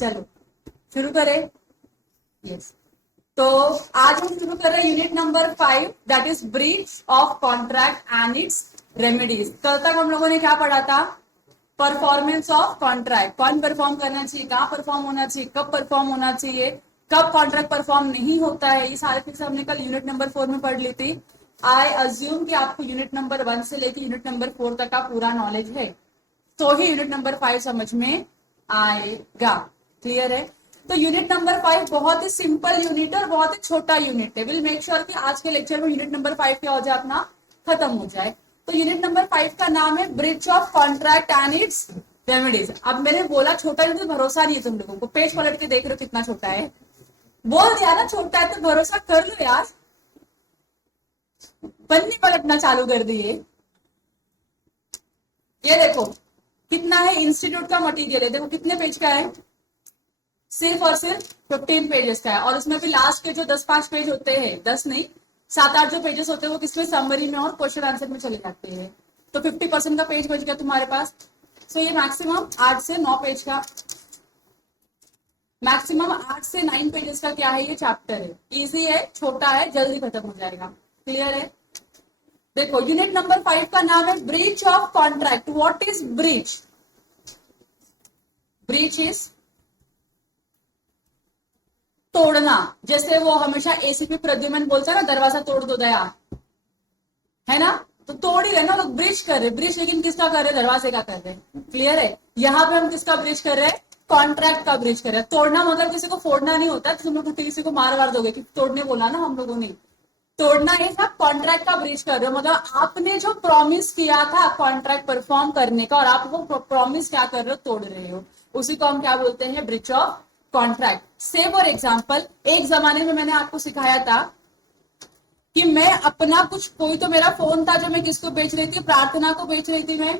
चलो शुरू करें। यस, तो आज हम शुरू कर रहे हैं unit number 5, that is breach of contract and it's remedies. कल तक हम लोगों ने क्या पढ़ा था? परफॉर्मेंस ऑफ कॉन्ट्रैक्ट, कौन परफॉर्म करना चाहिए, कहाँ परफॉर्म होना चाहिए, कब परफॉर्म होना चाहिए, कब कॉन्ट्रैक्ट परफॉर्म नहीं होता है। ये सारी चीजें हमने कल यूनिट नंबर 4 में पढ़ ली थी। आई अज्यूम कि आपको यूनिट नंबर 1 से लेकर यूनिट नंबर 4 तक का पूरा नॉलेज है, तो ही यूनिट नंबर 5 समझ में आएगा। क्लियर है? तो यूनिट नंबर 5 बहुत ही सिंपल यूनिट है और बहुत ही छोटा यूनिट है। विल मेक श्योर कि आज के लेक्चर में यूनिट नंबर 5 क्या हो जाए, अपना खत्म हो जाए। तो यूनिट नंबर 5 का नाम है breach of contract and it's remedies. अब मैंने बोला छोटा यूनिट, भरोसा नहीं है तुम लोगों को। पेज पलट के देख रहे हो कितना छोटा है, बोल दिया ना छोटा है, तो भरोसा कर लो यार। पन्नी पलटना चालू कर दिए। ये देखो कितना है, इंस्टीट्यूट का मटेरियल है, देखो कितने पेज का है, सिर्फ और सिर्फ 15 पेजेस का है। और उसमें भी लास्ट के जो 10-5 पेज होते हैं, 10 नहीं 7-8 जो पेजेस होते हैं वो किसमें, समरी में और क्वेश्चन आंसर में चले जाते हैं। तो 50% का पेज बच गया तुम्हारे पास। सो ये मैक्सिमम 8 से 9 पेज का, मैक्सिमम 8 से 9 पेजेस का क्या है, ये चैप्टर है। इजी है, छोटा है, जल्दी खत्म हो जाएगा। क्लियर है? देखो यूनिट नंबर 5 का नाम है breach of contract. What is breach? Breach is तोड़ना। जैसे वो हमेशा एसीपी प्रद्युमन बोलता है ना, दरवाजा तोड़ दो दया, है ना? तो तोड़ ही रहे ना लोग, ब्रिज कर रहे। ब्रिज लेकिन किसका कर रहे? दरवाजे का कर रहे। क्लियर है? यहाँ पे हम किसका ब्रिज कर रहे हैं? कॉन्ट्रैक्ट का ब्रिज कर रहे हैं। तोड़ना मतलब किसी को फोड़ना नहीं होता, तुम लोग किसी को मार वार दोगे कि तोड़ने बोला ना हम लोगों ने। तोड़ना ये था, कॉन्ट्रैक्ट का ब्रीच कर रहे हो मतलब आपने जो प्रॉमिस किया था कॉन्ट्रैक्ट परफॉर्म करने का, और आप वो प्रॉमिस क्या कर रहे हो, तोड़ रहे हो। उसी को हम क्या बोलते हैं? Breach of contract. से फॉर एग्जाम्पल, एक जमाने में मैंने आपको सिखाया था कि मैं अपना कुछ, कोई तो मेरा फोन था जो मैं किसको बेच रही थी, प्रार्थना को बेच रही थी मैं,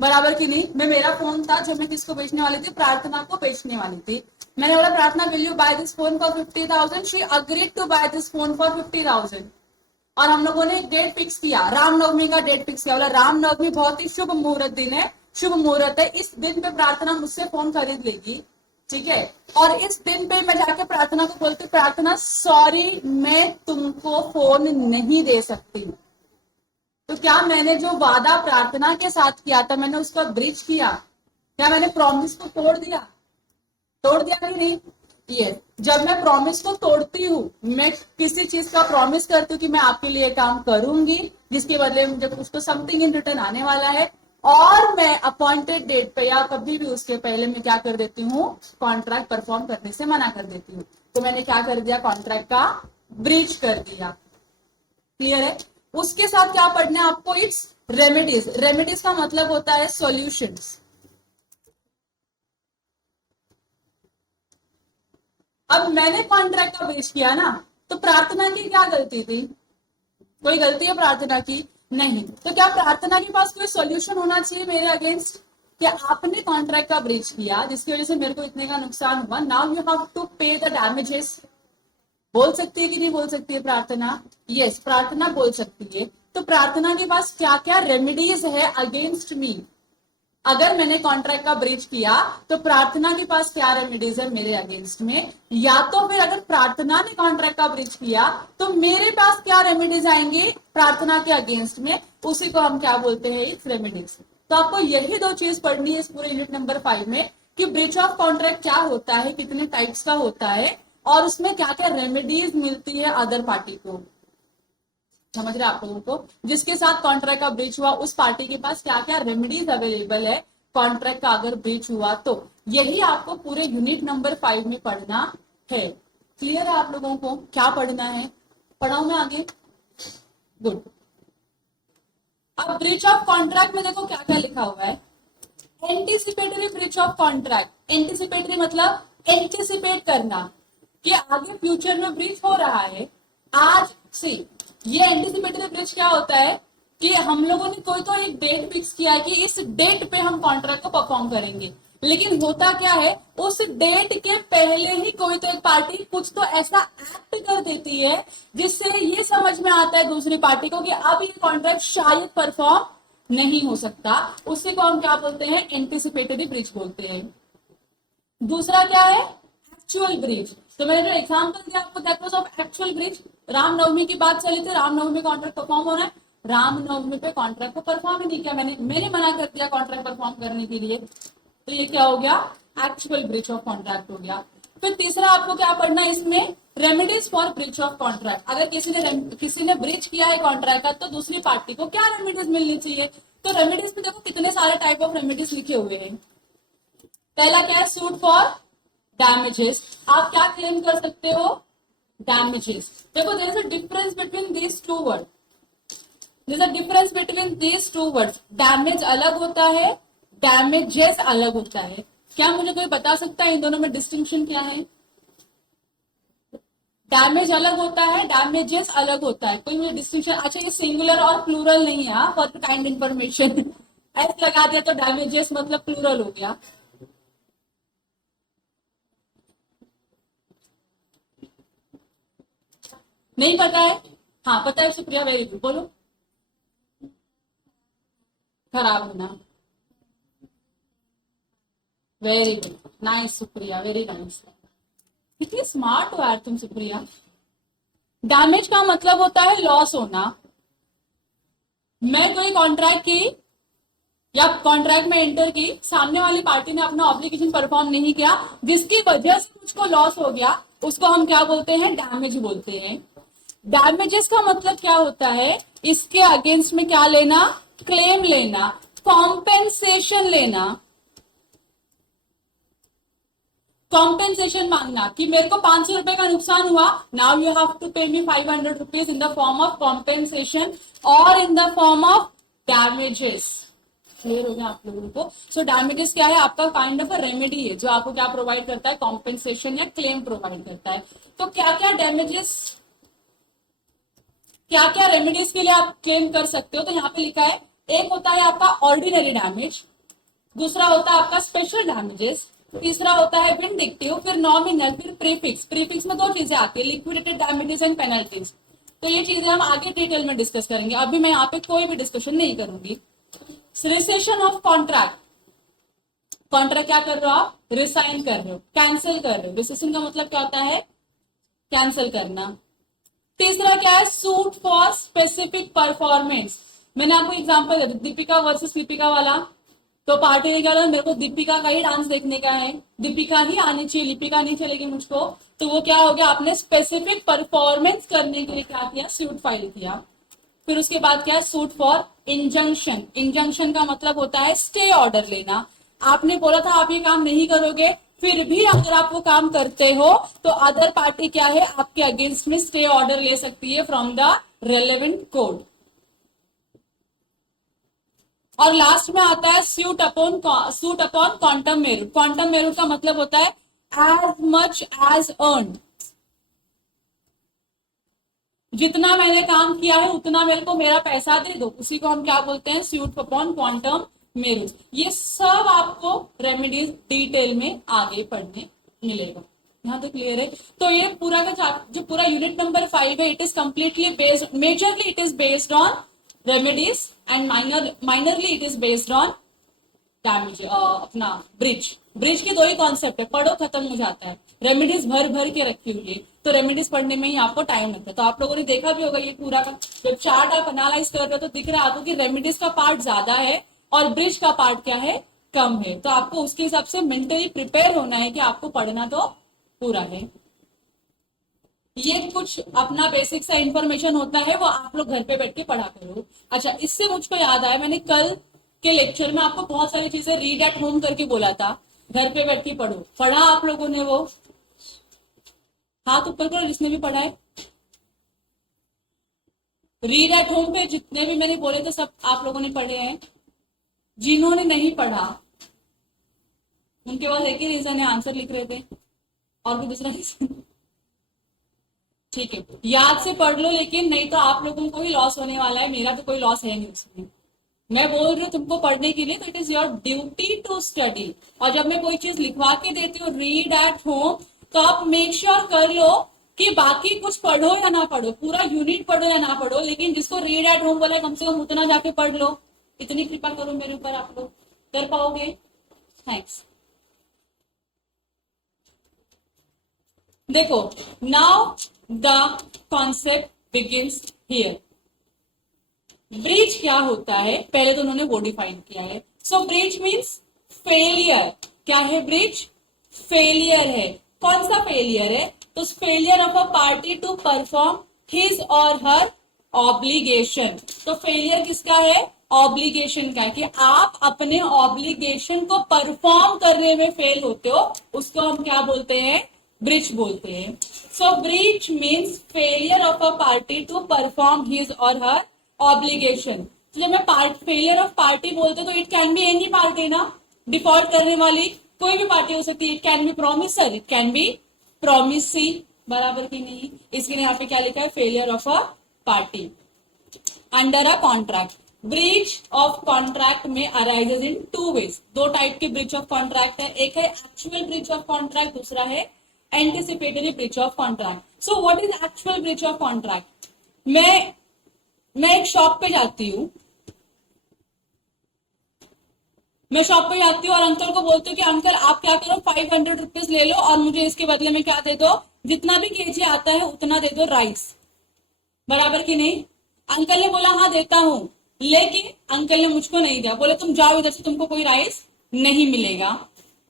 बराबर की नहीं। मैं, मेरा फोन था जो मैं किसको बेचने वाली थी, प्रार्थना को बेचने वाली थी। मैंने बोला Prarthana, will you buy this phone for 50,000? She agreed to buy this phone for 50,000। और हम लोगों ने एक डेट फिक्स किया, रामनवमी का डेट फिक्स किया। बोला रामनवमी बहुत ही शुभ मुहूर्त दिन है, शुभ मुहूर्त है, इस दिन पे प्रार्थना मुझसे फोन खरीद लेगी। ठीक है? और इस दिन पे मैं जाके प्रार्थना को बोलती, प्रार्थना सॉरी मैं तुमको फोन नहीं दे सकती। तो क्या मैंने जो वादा प्रार्थना के साथ किया था, मैंने उसका ब्रीच किया? क्या मैंने प्रॉमिस को तोड़ दिया? तोड़ दिया कि नहीं? ये जब मैं प्रॉमिस को तोड़ती हूँ, मैं किसी चीज का प्रॉमिस करती हूँ कि मैं आपके लिए काम करूंगी, जिसके बदले में मुझे कुछ तो समथिंग इन रिटर्न आने वाला है, और मैं अपॉइंटेड डेट पे या कभी भी उसके पहले मैं क्या कर देती हूँ, कॉन्ट्रैक्ट परफॉर्म करने से मना कर देती हूँ। तो मैंने क्या कर दिया? कॉन्ट्रैक्ट का ब्रीच कर दिया। क्लियर है? उसके साथ क्या पढ़ना है आपको? It's remedies. रेमेडीज का मतलब होता है सॉल्यूशंस। अब मैंने कॉन्ट्रैक्ट का ब्रीच किया ना, तो प्रार्थना की क्या गलती थी? कोई गलती है प्रार्थना की? नहीं। तो क्या प्रार्थना के पास कोई सॉल्यूशन होना चाहिए मेरे अगेंस्ट? कि आपने कॉन्ट्रैक्ट का ब्रीच किया जिसकी वजह से मेरे को इतने का नुकसान हुआ, नाउ यू हैव टू पे द डैमेजेस। बोल सकती है कि नहीं बोल सकती है प्रार्थना? यस, प्रार्थना बोल सकती है। तो प्रार्थना के पास क्या क्या रेमेडीज है अगेंस्ट मी? अगर मैंने कॉन्ट्रैक्ट का ब्रीच किया तो प्रार्थना के पास क्या रेमेडीज है मेरे अगेंस्ट में? या तो फिर अगर प्रार्थना ने कॉन्ट्रैक्ट का ब्रीच किया तो मेरे पास क्या रेमेडीज आएंगे प्रार्थना के अगेंस्ट में? उसी को हम क्या बोलते हैं? इस रेमेडीज। तो आपको यही दो चीज पढ़नी है इस पूरे यूनिट नंबर 5 में, कि ब्रीच ऑफ कॉन्ट्रैक्ट क्या होता है, कितने टाइप्स का होता है, और उसमें क्या क्या रेमेडीज मिलती है अदर पार्टी को। समझ रहे आप लोगों को? जिसके साथ कॉन्ट्रैक्ट का ब्रीच हुआ उस पार्टी के पास क्या क्या रेमेडीज अवेलेबल है कॉन्ट्रैक्ट का अगर ब्रीच हुआ तो। यही आपको पूरे यूनिट नंबर 5 में पढ़ना है। क्लियर है आप लोगों को क्या पढ़ना है? पढ़ाऊं मैं आगे? गुड। अब ब्रीच ऑफ कॉन्ट्रैक्ट में देखो क्या क्या लिखा हुआ है। Anticipatory breach of contract. Anticipatory मतलब एंटीसिपेट करना कि आगे फ्यूचर में ब्रीच हो रहा है। आज सी, ये एंटीसिपेटरी ब्रीच क्या होता है कि हम लोगों ने कोई तो एक डेट फिक्स किया है कि इस डेट पे हम कॉन्ट्रैक्ट को परफॉर्म करेंगे, लेकिन होता क्या है उस डेट के पहले ही कोई तो एक पार्टी कुछ तो ऐसा एक्ट कर देती है जिससे ये समझ में आता है दूसरी पार्टी को कि अब ये कॉन्ट्रैक्ट शायद परफॉर्म नहीं हो सकता। उसी को हम क्या बोलते हैं? एंटीसिपेटरी ब्रीच बोलते हैं। दूसरा क्या है, एक्चुअल ब्रीच। तो मैंने जो एग्जांपल दिया आपको that was of actual breach. Ramnavami की बात चली थी, रामनवमी कॉन्ट्रैक्ट परफॉर्म हो रहा है, रामनवमी पे कॉन्ट्रैक्ट को परफॉर्म ही नहीं किया, मैंने मना कर दिया कॉन्ट्रैक्ट परफॉर्म करने के लिए, तो ये क्या हो गया, एक्चुअल ब्रीच ऑफ कॉन्ट्रैक्ट हो गया। फिर तीसरा आपको क्या पढ़ना है इसमें, remedies for breach of contract. अगर किसी ने ब्रीच किया है कॉन्ट्रैक्ट का तो दूसरी पार्टी को क्या रेमेडीज मिलनी चाहिए। तो रेमेडीज में देखो कितने सारे टाइप ऑफ रेमेडीज लिखे हुए हैं। पहला क्या है, सूट फॉर डैमेजेस। आप क्या क्लेम कर सकते हो, डैमेजेस। देखो there is a difference between these two word, there is a difference between these two words. Damage अलग होता है, डैमेजेस अलग होता है। क्या मुझे कोई बता सकता है इन दोनों में डिस्टिंक्शन क्या है। डैमेज अलग होता है, डैमेजेस अलग होता है, कोई मुझे डिस्टिंक्शन। अच्छा ये सिंगुलर और प्लूरल नहीं है, फॉर काइंड इन्फॉर्मेशन ऐसे लगा दिया तो डैमेजेस मतलब प्लूरल हो गया। नहीं पता है, हाँ पता है सुप्रिया, वेरी गुड, बोलो। खराब होना, very good, nice Supriya, very nice. कितनी स्मार्ट हो यार तुम सुप्रिया। डैमेज का मतलब होता है लॉस होना। मैं कोई कॉन्ट्रैक्ट की या कॉन्ट्रैक्ट में एंटर की, सामने वाली पार्टी ने अपना ऑब्लिगेशन परफॉर्म नहीं किया, जिसकी वजह से मुझको लॉस हो गया, उसको हम क्या बोलते हैं, डैमेज बोलते हैं। डैमेजेस का मतलब क्या होता है, इसके अगेंस्ट में क्या लेना, क्लेम लेना, कॉम्पेंसेशन लेना, कॉम्पेंसेशन मांगना कि मेरे को 500 रुपए का नुकसान हुआ, now you have to pay me 500 rupees in the form of compensation और in the form of damages. Clear हो गया आप लोगों को। सो डैमेजेस क्या है, आपका काइंड ऑफ अ रेमेडी है जो आपको क्या प्रोवाइड करता है, कॉम्पेंसेशन या क्लेम प्रोवाइड करता है। तो क्या क्या डैमेजेस, क्या क्या रेमेडीज के लिए आप क्लेम कर सकते हो, तो यहाँ पे लिखा है, एक होता है आपका ऑर्डिनरी डैमेज, दूसरा होता है आपका स्पेशल डैमेजेस, तीसरा होता है विंडिक्टिव, फिर नॉमिनल, फिर प्रीफिक्स। प्रीफिक्स में दो चीजें आती है, लिक्विडेटेड डैमेजेस एंड पेनल्टीज। तो ये चीजें हम आगे डिटेल में डिस्कस करेंगे, अभी मैं यहाँ पे कोई भी डिस्कशन नहीं करूंगी। रिसेशन ऑफ कॉन्ट्रैक्ट, कॉन्ट्रैक्ट क्या कर रहे हो आप, रिसाइन कर रहे हो, कैंसिल कर रहे हो। रिसेशन का मतलब क्या होता है, कैंसिल करना। तीसरा क्या है, सूट फॉर स्पेसिफिक परफॉर्मेंस। मैंने आपको एग्जांपल दिया दीपिका वर्सेस लिपिका वाला। तो पार्टी ने क्या बोला, मेरे को दीपिका का ही डांस देखने का है, दीपिका ही आनी चाहिए, लिपिका नहीं चलेगी मुझको। तो वो क्या हो गया, आपने स्पेसिफिक परफॉर्मेंस करने के लिए क्या किया, सूट फाइल किया। फिर उसके बाद क्या है, सूट फॉर इंजंक्शन। इंजंक्शन का मतलब होता है स्टे ऑर्डर लेना। आपने बोला था आप ये काम नहीं करोगे, फिर भी अगर आप वो काम करते हो तो अदर पार्टी क्या है, आपके अगेंस्ट में स्टे ऑर्डर ले सकती है फ्रॉम द रेलेवेंट कोर्ट। और लास्ट में आता है suit upon quantum merit. Quantum merit का मतलब होता है एज मच एज अर्न, जितना मैंने काम किया है उतना मेरे को मेरा पैसा दे दो, उसी को हम क्या बोलते हैं, सूट अपॉन क्वांटम मेरिट। ये सब आपको रेमेडीज डिटेल में आगे पढ़ने मिलेगा। यहाँ तो क्लियर है। तो ये पूरा का जो पूरा यूनिट नंबर 5 है, it is completely based, majorly it is based on remedies and minorly it is based on damage, अपना ब्रिज। ब्रिज के दो ही कॉन्सेप्ट है, पढ़ो खत्म हो जाता है। रेमेडीज भर भर के रखी हुई है, तो रेमेडीज पढ़ने में ही आपको टाइम लगता है। तो आप लोगों ने देखा भी होगा ये पूरा का जब चार्ट आप एनालाइज कर रहे हो तो दिख रहा है आपको कि रेमेडीज का पार्ट ज्यादा है और ब्रिज का पार्ट क्या है, कम है। तो आपको उसके हिसाब से मेंटली प्रिपेयर होना है कि आपको पढ़ना तो पूरा है। ये कुछ अपना बेसिक सा इंफॉर्मेशन होता है, वो आप लोग घर पे बैठ के पढ़ा करो। अच्छा, इससे मुझको याद आया, मैंने कल के लेक्चर में आपको बहुत सारी चीजें रीड एट होम करके बोला था, घर पे बैठ के पढ़ो। पढ़ा आप लोगों ने वो? हाथ ऊपर करो जिसने भी पढ़ा है। रीड एट होम पे जितने भी मैंने बोले थे सब आप लोगों ने पढ़े हैं। जिन्होंने नहीं पढ़ा उनके पास एक ही रीजन है, आंसर लिख रहे थे, और कोई दूसरा रीजन? ठीक है, याद से पढ़ लो, लेकिन नहीं तो आप लोगों को ही लॉस होने वाला है, मेरा तो कोई लॉस है नहीं उसमें। मैं बोल रही हूँ तुमको पढ़ने के लिए, तो it is your duty to study. और जब मैं कोई चीज लिखवा के देती हूँ रीड एट होम, तो आप मेक श्योर कर लो कि बाकी कुछ पढ़ो या ना पढ़ो, पूरा यूनिट पढ़ो या ना पढ़ो, लेकिन जिसको रीड एट होम बोला है कम से कम उतना जाके पढ़ लो। इतनी कृपा करो मेरे ऊपर, आप लोग कर पाओगे? थैंक्स। देखो, now the concept begins here. Breach क्या होता है, पहले तो उन्होंने वो डिफाइन किया है। सो ब्रीच मीन्स फेलियर। क्या है ब्रीच? फेलियर है। कौन सा फेलियर है? तो failure of a party to perform his और हर ऑब्लिगेशन। तो फेलियर किसका है? ऑब्लिगेशन का, कि आप अपने ऑब्लिगेशन को परफॉर्म करने में फेल होते हो, उसको हम क्या बोलते हैं? ब्रीच बोलते हैं। So breach means failure of a party to perform his और हर ऑब्लिगेशन। तो जब मैं फेलियर ऑफ पार्टी बोलते तो it can be any party ना, डिफॉल्ट करने वाली कोई भी पार्टी हो सकती है। It can be promisor, it can be promisee, बराबर की नहीं। इसके लिए यहाँ पे क्या लिखा है? Failure of a party under a contract. Breach of contract में अराइजेज इन टू वेज। दो टाइप के ब्रीच ऑफ कॉन्ट्रैक्ट है, एक है एक्चुअल ब्रीच ऑफ कॉन्ट्रैक्ट, दूसरा है anticipatory breach of contract. So what is actual breach of contract? मैं एक शॉप पे जाती हूँ, मैं शॉप पे जाती हूँ और अंकल को बोलती हूँ कि अंकल आप क्या करो, 500 रुपीज ले लो और मुझे इसके बदले में क्या दे दो? जितना भी केजी आता है उतना दे दो राइस, बराबर की नहीं? अंकल ने बोला हाँ देता हूँ, लेकिन अंकल ने मुझको नहीं दिया, बोले तुम जाओ इधर से, तुमको कोई राइस नहीं मिलेगा।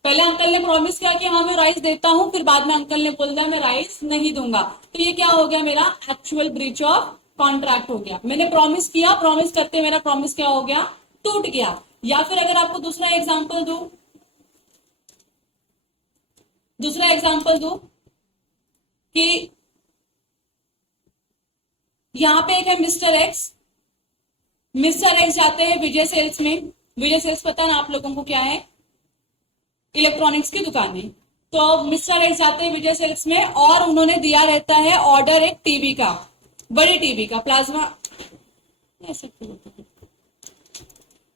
पहले अंकल ने प्रॉमिस किया कि हाँ मैं राइस देता हूँ, फिर बाद में अंकल ने बोल दिया मैं राइस नहीं दूंगा। तो ये क्या हो गया? मेरा एक्चुअल ब्रीच ऑफ कॉन्ट्रैक्ट हो गया। मैंने प्रॉमिस किया, प्रॉमिस करते मेरा प्रॉमिस क्या हो गया? टूट गया। या फिर अगर आपको दूसरा एग्जाम्पल दू कि यहाँ पे एक है मिस्टर एक्स जाते हैं विजय सेल्स में। विजय सेल्स पता है ना आप लोगों को क्या है? इलेक्ट्रॉनिक्स की दुकान है। तो मिस्टर एक्स जाते हैं विजय सेल्स में और उन्होंने दिया रहता है ऑर्डर एक टीवी का, बड़ी टीवी का, प्लाज्मा,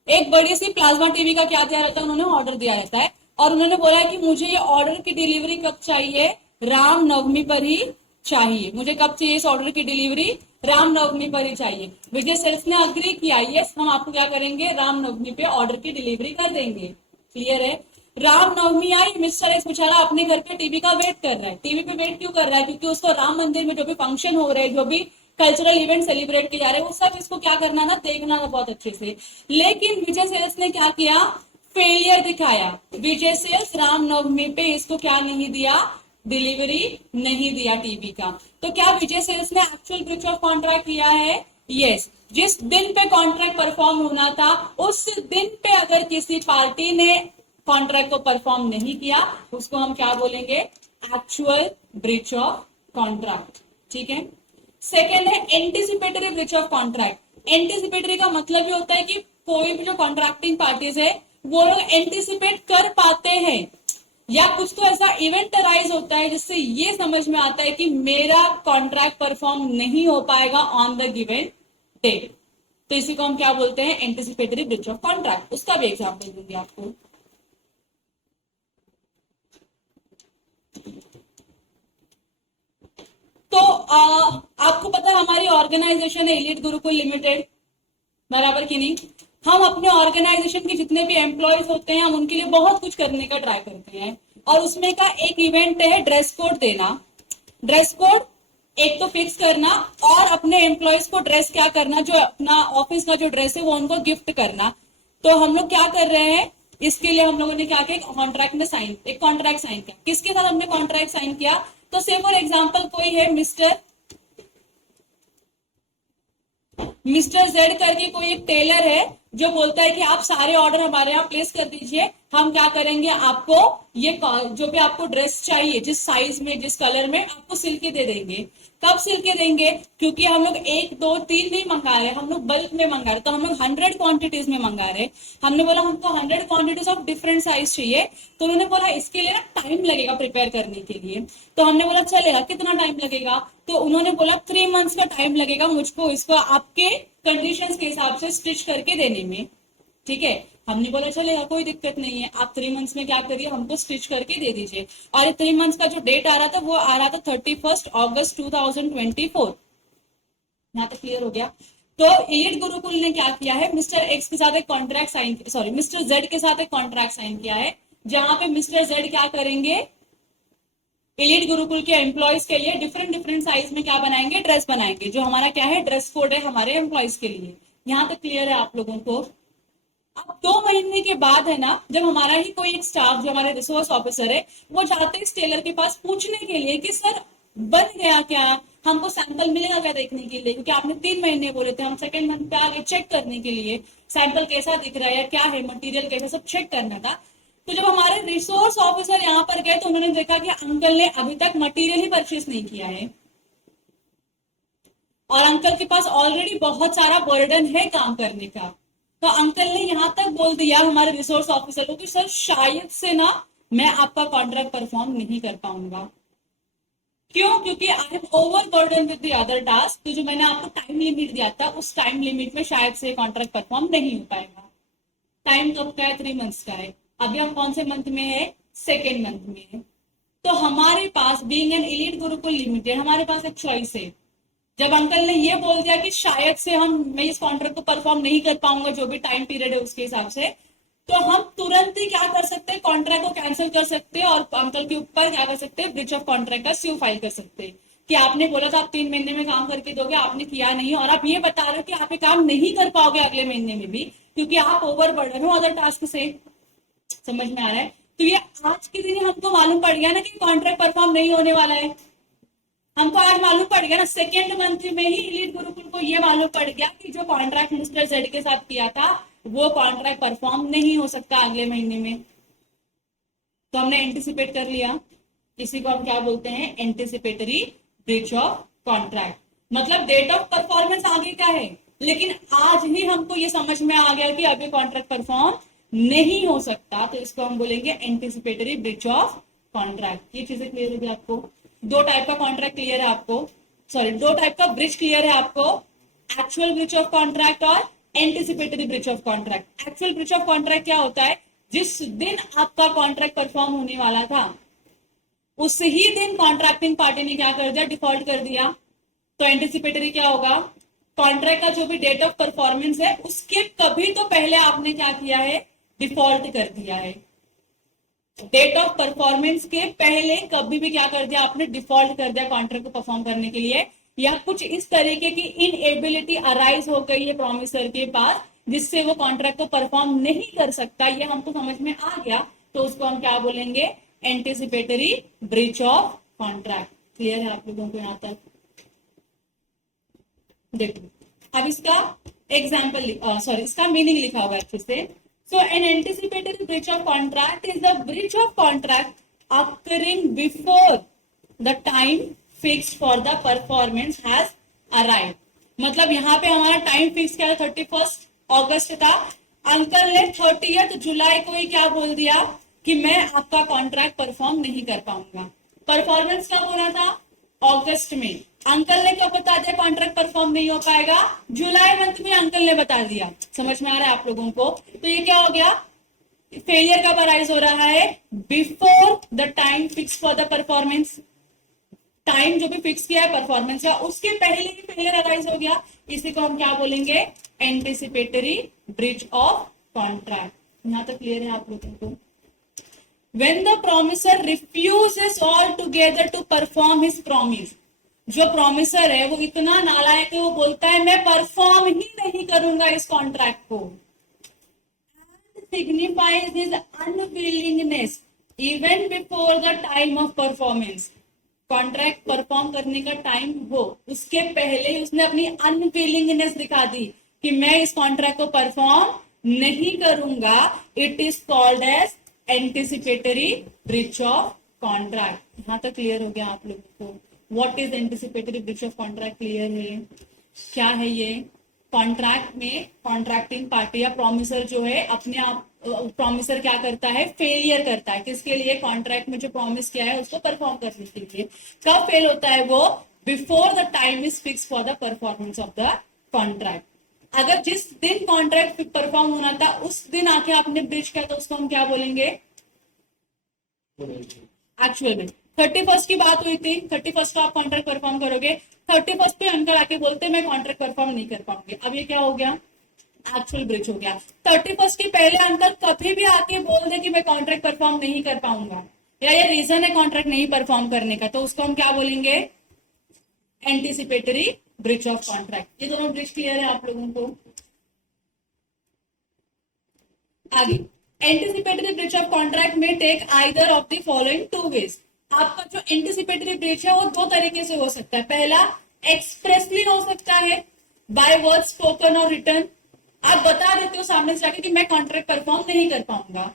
एक बड़ी सी प्लाज्मा टीवी का क्या दिया रहता है? उन्होंने ऑर्डर दिया रहता है और उन्होंने बोला है कि मुझे ये ऑर्डर की डिलीवरी कब चाहिए? रामनवमी पर ही चाहिए। मुझे कब चाहिए इस ऑर्डर की डिलीवरी? रामनवमी पर ही चाहिए। विजय सेल्स ने अग्री किया, यस हम आपको क्या करेंगे? रामनवमी पे ऑर्डर की डिलीवरी कर देंगे। क्लियर है? रामनवमी आई, मिस्टर एक्स बेचारा अपने घर पे टीवी का वेट कर रहा है। टीवी पे वेट क्यों कर रहा है? क्योंकि उसको राम मंदिर में जो भी फंक्शन हो रहे हैं, जो भी कल्चरल इवेंट सेलिब्रेट किए जा रहे हैं, वो सब इसको क्या करना था? देखना था बहुत अच्छे से। लेकिन विजय सेल्स ने क्या किया? फेलियर दिखाया। विजय सेल्स रामनवमी पे इसको क्या नहीं दिया? डिलीवरी नहीं दिया टीवी का। तो क्या विजय सेल्स ने एक्चुअल ब्रीच ऑफ कॉन्ट्रैक्ट किया है? यस। जिस दिन पे कॉन्ट्रैक्ट परफॉर्म होना था उस दिन पे अगर किसी पार्टी ने कॉन्ट्रैक्ट को परफॉर्म नहीं किया, उसको हम क्या बोलेंगे? Actual breach of contract. ठीक है। सेकेंड है anticipatory breach of contract. Anticipatory का मतलब ये होता है कि कोई भी जो कॉन्ट्रैक्टिंग पार्टीज है वो लोग एंटिसिपेट कर पाते हैं, या कुछ तो ऐसा इवेंट अराइज होता है जिससे ये समझ में आता है कि मेरा कॉन्ट्रैक्ट परफॉर्म नहीं हो पाएगा ऑन द गिवन डेट। तो इसी को हम क्या बोलते हैं? Anticipatory breach of contract. उसका भी एग्जाम्पल दूंगी आपको। तो आपको पता है हमारी ऑर्गेनाइजेशन है एलीट गुरुकुल लिमिटेड, बराबर की नहीं? हम अपने ऑर्गेनाइजेशन के जितने भी एम्प्लॉयज होते हैं हम उनके लिए बहुत कुछ करने का ट्राई करते हैं, और उसमें का एक इवेंट है ड्रेस कोड देना। ड्रेस कोड एक तो फिक्स करना और अपने एम्प्लॉयज को ड्रेस क्या करना, जो अपना ऑफिस का जो ड्रेस है वो उनको गिफ्ट करना। तो हम लोग क्या कर रहे हैं? इसके लिए हम लोगों ने क्या किया? कॉन्ट्रैक्ट में एक कॉन्ट्रैक्ट साइन किया। किसके साथ हमने कॉन्ट्रैक्ट साइन किया? तो से फॉर एग्जाम्पल कोई है मिस्टर जेड करके कोई एक टेलर है जो बोलता है कि आप सारे ऑर्डर हमारे यहाँ प्लेस कर दीजिए, हम क्या करेंगे? आपको ये जो भी आपको ड्रेस चाहिए, जिस साइज में जिस कलर में, आपको सिल के दे देंगे। कब सिल के देंगे? क्योंकि हम लोग 1 2 3 नहीं मंगा रहे, हम लोग बल्क में मंगा रहे, तो हम लोग 100 क्वांटिटीज में मंगा रहे। हमने बोला हमको 100 क्वांटिटीज ऑफ डिफरेंट साइज चाहिए, तो उन्होंने बोला इसके लिए ना टाइम लगेगा प्रिपेयर करने के लिए। तो हमने बोला चलेगा, कितना टाइम लगेगा? तो उन्होंने बोला 3 मंथ्स का टाइम लगेगा मुझको इसको आपके कंडीशंस के हिसाब से स्टिच करके देने में। ठीक है। हमने बोला चलेगा, कोई दिक्कत नहीं है, आप 3 मंथ्स में क्या करिए, हमको स्टिच करके दे दीजिए। और ये 3 मंथ्स का जो डेट आ रहा था वो आ रहा था 31 अगस्त 2024। यहाँ तक क्लियर हो गया? तो एलीट गुरुकुल ने क्या किया है? मिस्टर एक्स के साथ एक contract sign, sorry mister Z के साथ एक कॉन्ट्रैक्ट साइन किया है, जहां पे मिस्टर जेड क्या करेंगे? एलीट गुरुकुल के एम्प्लॉयज के लिए डिफरेंट डिफरेंट साइज में क्या बनाएंगे, ड्रेस बनाएंगे, जो हमारा क्या है, ड्रेस कोड है हमारे एम्प्लॉयज के लिए। यहाँ तक क्लियर है आप लोगों को? अब 2 महीने के बाद है ना, जब हमारा ही कोई एक स्टाफ जो हमारे रिसोर्स ऑफिसर है, वो जाते हैं इस टेलर के पास पूछने के लिए कि सर बन गया क्या, हमको सैंपल मिलेगा क्या देखने के लिए, क्योंकि आपने 3 महीने बोले थे, हम सेकंड मंथ पे आ गए चेक करने के लिए सैंपल कैसा दिख रहा है या क्या है मटेरियल कैसा, सब चेक करना था। तो जब हमारे रिसोर्स ऑफिसर यहाँ पर गए तो उन्होंने देखा कि अंकल ने अभी तक मटेरियल ही परचेज नहीं किया है और अंकल के पास ऑलरेडी बहुत सारा बर्डन है काम करने का। तो अंकल ने यहाँ तक बोल दिया हमारे रिसोर्स ऑफिसर को कि सर शायद से ना मैं आपका कॉन्ट्रैक्ट परफॉर्म नहीं कर पाऊंगा। क्यों? क्योंकि I am over burden with the other task. तो जो मैंने आपको टाइम लिमिट दिया था उस टाइम लिमिट में शायद से कॉन्ट्रैक्ट परफॉर्म नहीं हो पाएगा। टाइम कब का है? 3 मंथ्स का है। अभी हम कौन से मंथ में है? सेकेंड मंथ में है। तो हमारे पास being an elite Gurukul Limited हमारे पास एक चॉइस है। जब अंकल ने ये बोल दिया कि शायद से मैं इस कॉन्ट्रैक्ट को परफॉर्म नहीं कर पाऊंगा जो भी टाइम पीरियड है उसके हिसाब से, तो हम तुरंत ही क्या कर सकते हैं, कॉन्ट्रैक्ट को कैंसिल कर सकते हैं और अंकल के ऊपर क्या कर सकते हैं, ब्रीच ऑफ कॉन्ट्रैक्ट का स्यू फाइल कर सकते हैं कि आपने बोला था आप 3 महीने में काम करके दोगे, आपने किया नहीं और आप ये बता रहे हो कि आप ये काम नहीं कर पाओगे अगले महीने में भी क्योंकि आप ओवर बर्डन हो अदर टास्क से। समझ में आ रहा है? तो ये आज के दिन हमको मालूम पड़ गया ना कि कॉन्ट्रैक्ट परफॉर्म नहीं होने वाला है। हमको आज मालूम पड़ गया ना, सेकेंड मंथ में ही एलीट गुरुकुल को ये मालूम पड़ गया कि जो कॉन्ट्रैक्ट मिस्टर जेड के साथ किया था वो कॉन्ट्रैक्ट परफॉर्म नहीं हो सकता अगले महीने में। तो हमने एंटिसिपेट कर लिया। इसी को हम क्या बोलते हैं? Anticipatory breach of contract. मतलब डेट ऑफ परफॉर्मेंस आगे का है लेकिन आज ही हमको ये समझ में आ गया कि अभी कॉन्ट्रैक्ट परफॉर्म नहीं हो सकता, तो इसको हम बोलेंगे एंटिसिपेटरी ब्रीच ऑफ कॉन्ट्रैक्ट। ये चीजें क्लियर होगी आपको? 2 टाइप का कॉन्ट्रैक्ट क्लियर है आपको, सॉरी 2 टाइप का ब्रिज क्लियर है आपको, एक्चुअल ब्रिच ऑफ कॉन्ट्रैक्ट और anticipatory breach of contract. Actual breach of contract क्या होता है? जिस दिन आपका कॉन्ट्रैक्ट परफॉर्म होने वाला था उस ही दिन कॉन्ट्रैक्टिंग पार्टी ने क्या कर दिया? डिफॉल्ट कर दिया। तो एंटिसिपेटरी क्या होगा? कॉन्ट्रैक्ट का जो भी डेट ऑफ परफॉर्मेंस है उसके कभी तो पहले आपने क्या किया है? डिफॉल्ट कर दिया है। डेट ऑफ परफॉर्मेंस के पहले कभी भी क्या कर दिया आपने? डिफॉल्ट कर दिया कॉन्ट्रैक्ट को परफॉर्म करने के लिए, या कुछ इस तरीके की इनएबिलिटी अराइज हो गई है प्रॉमिसर के पास जिससे वो कॉन्ट्रैक्ट को परफॉर्म नहीं कर सकता। ये हमको समझ में आ गया तो उसको हम क्या बोलेंगे? Anticipatory breach of contract. Clear है आप लोगों को यहाँ तक? देखो अब इसका एग्जाम्पल सॉरी इसका मीनिंग लिखा हुआ है अच्छे से। So an anticipatory breach of contract is the breach of contract occurring before the time fixed for the performance has arrived. मतलब यहाँ पे हमारा टाइम फिक्स क्या है? 31 अगस्त था। अंकल ने 30 जुलाई को ही क्या बोल दिया कि मैं आपका कॉन्ट्रैक्ट परफॉर्म नहीं कर पाऊंगा। परफॉर्मेंस कब होना था? अगस्त में। अंकल ने क्या बता दिया? कॉन्ट्रैक्ट परफॉर्म नहीं हो पाएगा। जुलाई मंथ में अंकल ने बता दिया। समझ में आ रहा है आप लोगों को? तो ये क्या हो गया? फेलियर कब अराइज हो रहा है? Before the time fix for the performance. Time जो भी फिक्स किया है परफॉर्मेंस का उसके पहले ही फेलियर अराइज हो गया। इसी को हम क्या बोलेंगे? Anticipatory breach of contract. यहां तक क्लियर है आप लोगों को? When the promiser refuses altogether to perform his promise, जो प्रॉमिसर है वो इतना नालायक है, वो बोलता है मैं परफॉर्म ही नहीं करूंगा इस कॉन्ट्रैक्ट को, signifies his unwillingness even before the time of performance. Contract perform करने का टाइम हो उसके पहले ही उसने अपनी अनविलिंगनेस दिखा दी कि मैं इस कॉन्ट्रैक्ट को परफॉर्म नहीं करूंगा। It is called as anticipatory breach of contract. यहां तक क्लियर हो गया आप लोगों को? What is anticipatory breach of contract? Clear है? क्या है ये? कॉन्ट्रैक्ट में कॉन्ट्रैक्टिंग पार्टी या प्रॉमिसर जो है अपने आप प्रॉमिसर क्या करता है? फेलियर करता है। किसके लिए? कॉन्ट्रैक्ट में जो प्रॉमिस किया है उसको परफॉर्म करने के लिए। कब फेल होता है वो? Before the time is fix for the performance of the contract. अगर जिस दिन कॉन्ट्रैक्ट परफॉर्म होना था उस दिन आके आपने ब्रीच किया तो उसको हम क्या बोलेंगे? एक्चुअल में 31 की बात हुई थी, 31 को आप कॉन्ट्रैक्ट परफॉर्म करोगे, 31 पे अंकल आके बोलते मैं कॉन्ट्रैक्ट परफॉर्म नहीं कर पाऊंगी। अब ये क्या हो गया? एक्चुअल ब्रीच हो गया। 31 के पहले अंकल कभी भी आके बोल दे कि मैं कॉन्ट्रैक्ट परफॉर्म नहीं कर पाऊंगा या ये रीजन है कॉन्ट्रैक्ट नहीं परफॉर्म करने का, तो उसको हम क्या बोलेंगे, एंटीसिपेटरी ब्रीच ऑफ कॉन्ट्रैक्ट। ये दोनों ब्रीच क्लियर है आप लोगों को? आगे, एंटीसिपेटरी ब्रीच ऑफ कॉन्ट्रैक्ट में take either of the following two ways. आपका जो एंटीसिपेटरी ब्रीच है वो दो तरीके से हो सकता है। पहला, एक्सप्रेसली हो सकता है, बाय वर्ड स्पोकन और रिटर्न। आप बता देते हो सामने से जाके कि मैं कॉन्ट्रैक्ट परफॉर्म नहीं कर पाऊंगा,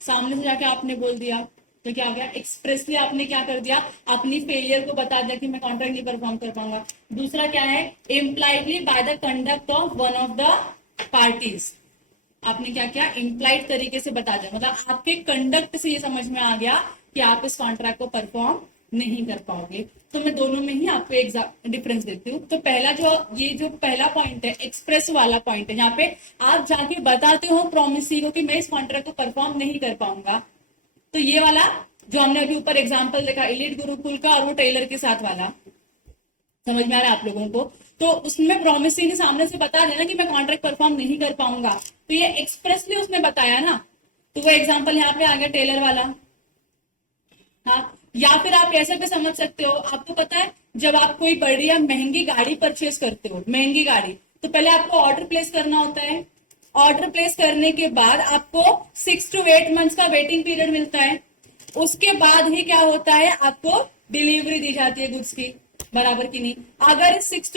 सामने से जाके आपने बोल दिया, तो क्या हो गया, एक्सप्रेसली आपने क्या कर दिया, अपनी फेलियर को बता दिया कि मैं कॉन्ट्रैक्ट नहीं परफॉर्म कर पाऊंगा। दूसरा क्या है, impliedly by the conduct of one of the parties. आपने क्या किया, इम्प्लाइड तरीके से बता दिया, मतलब आपके कंडक्ट से ये समझ में आ गया कि आप इस कॉन्ट्रैक्ट को परफॉर्म नहीं कर पाओगे। तो मैं दोनों में ही आपको एक डिफरेंस देती हूँ। तो पहला ये जो पहला पॉइंट है, एक्सप्रेस वाला पॉइंट है, जहाँ पे आप जाके बताते हो प्रॉमिसी को कि मैं इस कॉन्ट्रैक्ट को परफॉर्म नहीं कर पाऊंगा। तो ये वाला जो हमने अभी ऊपर एग्जाम्पल देखा एलीट गुरुकुल का और वो टेलर के साथ वाला, समझ में आ रहा है आप लोगों को? तो उसमें प्रॉमिसी ने सामने से बता देना कि मैं कॉन्ट्रैक्ट परफॉर्म नहीं कर पाऊंगा, तो ये एक्सप्रेसली उसने बताया ना, तो वो एग्जाम्पल यहाँ पे आ गया टेलर वाला। हाँ, या फिर आप ऐसे भी समझ सकते हो, आपको पता है जब आप कोई बड़ी या महंगी गाड़ी परचेज करते हो, महंगी गाड़ी, तो पहले आपको ऑर्डर प्लेस करना होता है। ऑर्डर प्लेस करने के बाद आपको 6 to 8 मंथ्स का वेटिंग पीरियड मिलता है। उसके बाद ही क्या होता है, आपको डिलीवरी दी जाती है गुड्स की, बराबर की नहीं? अगर 6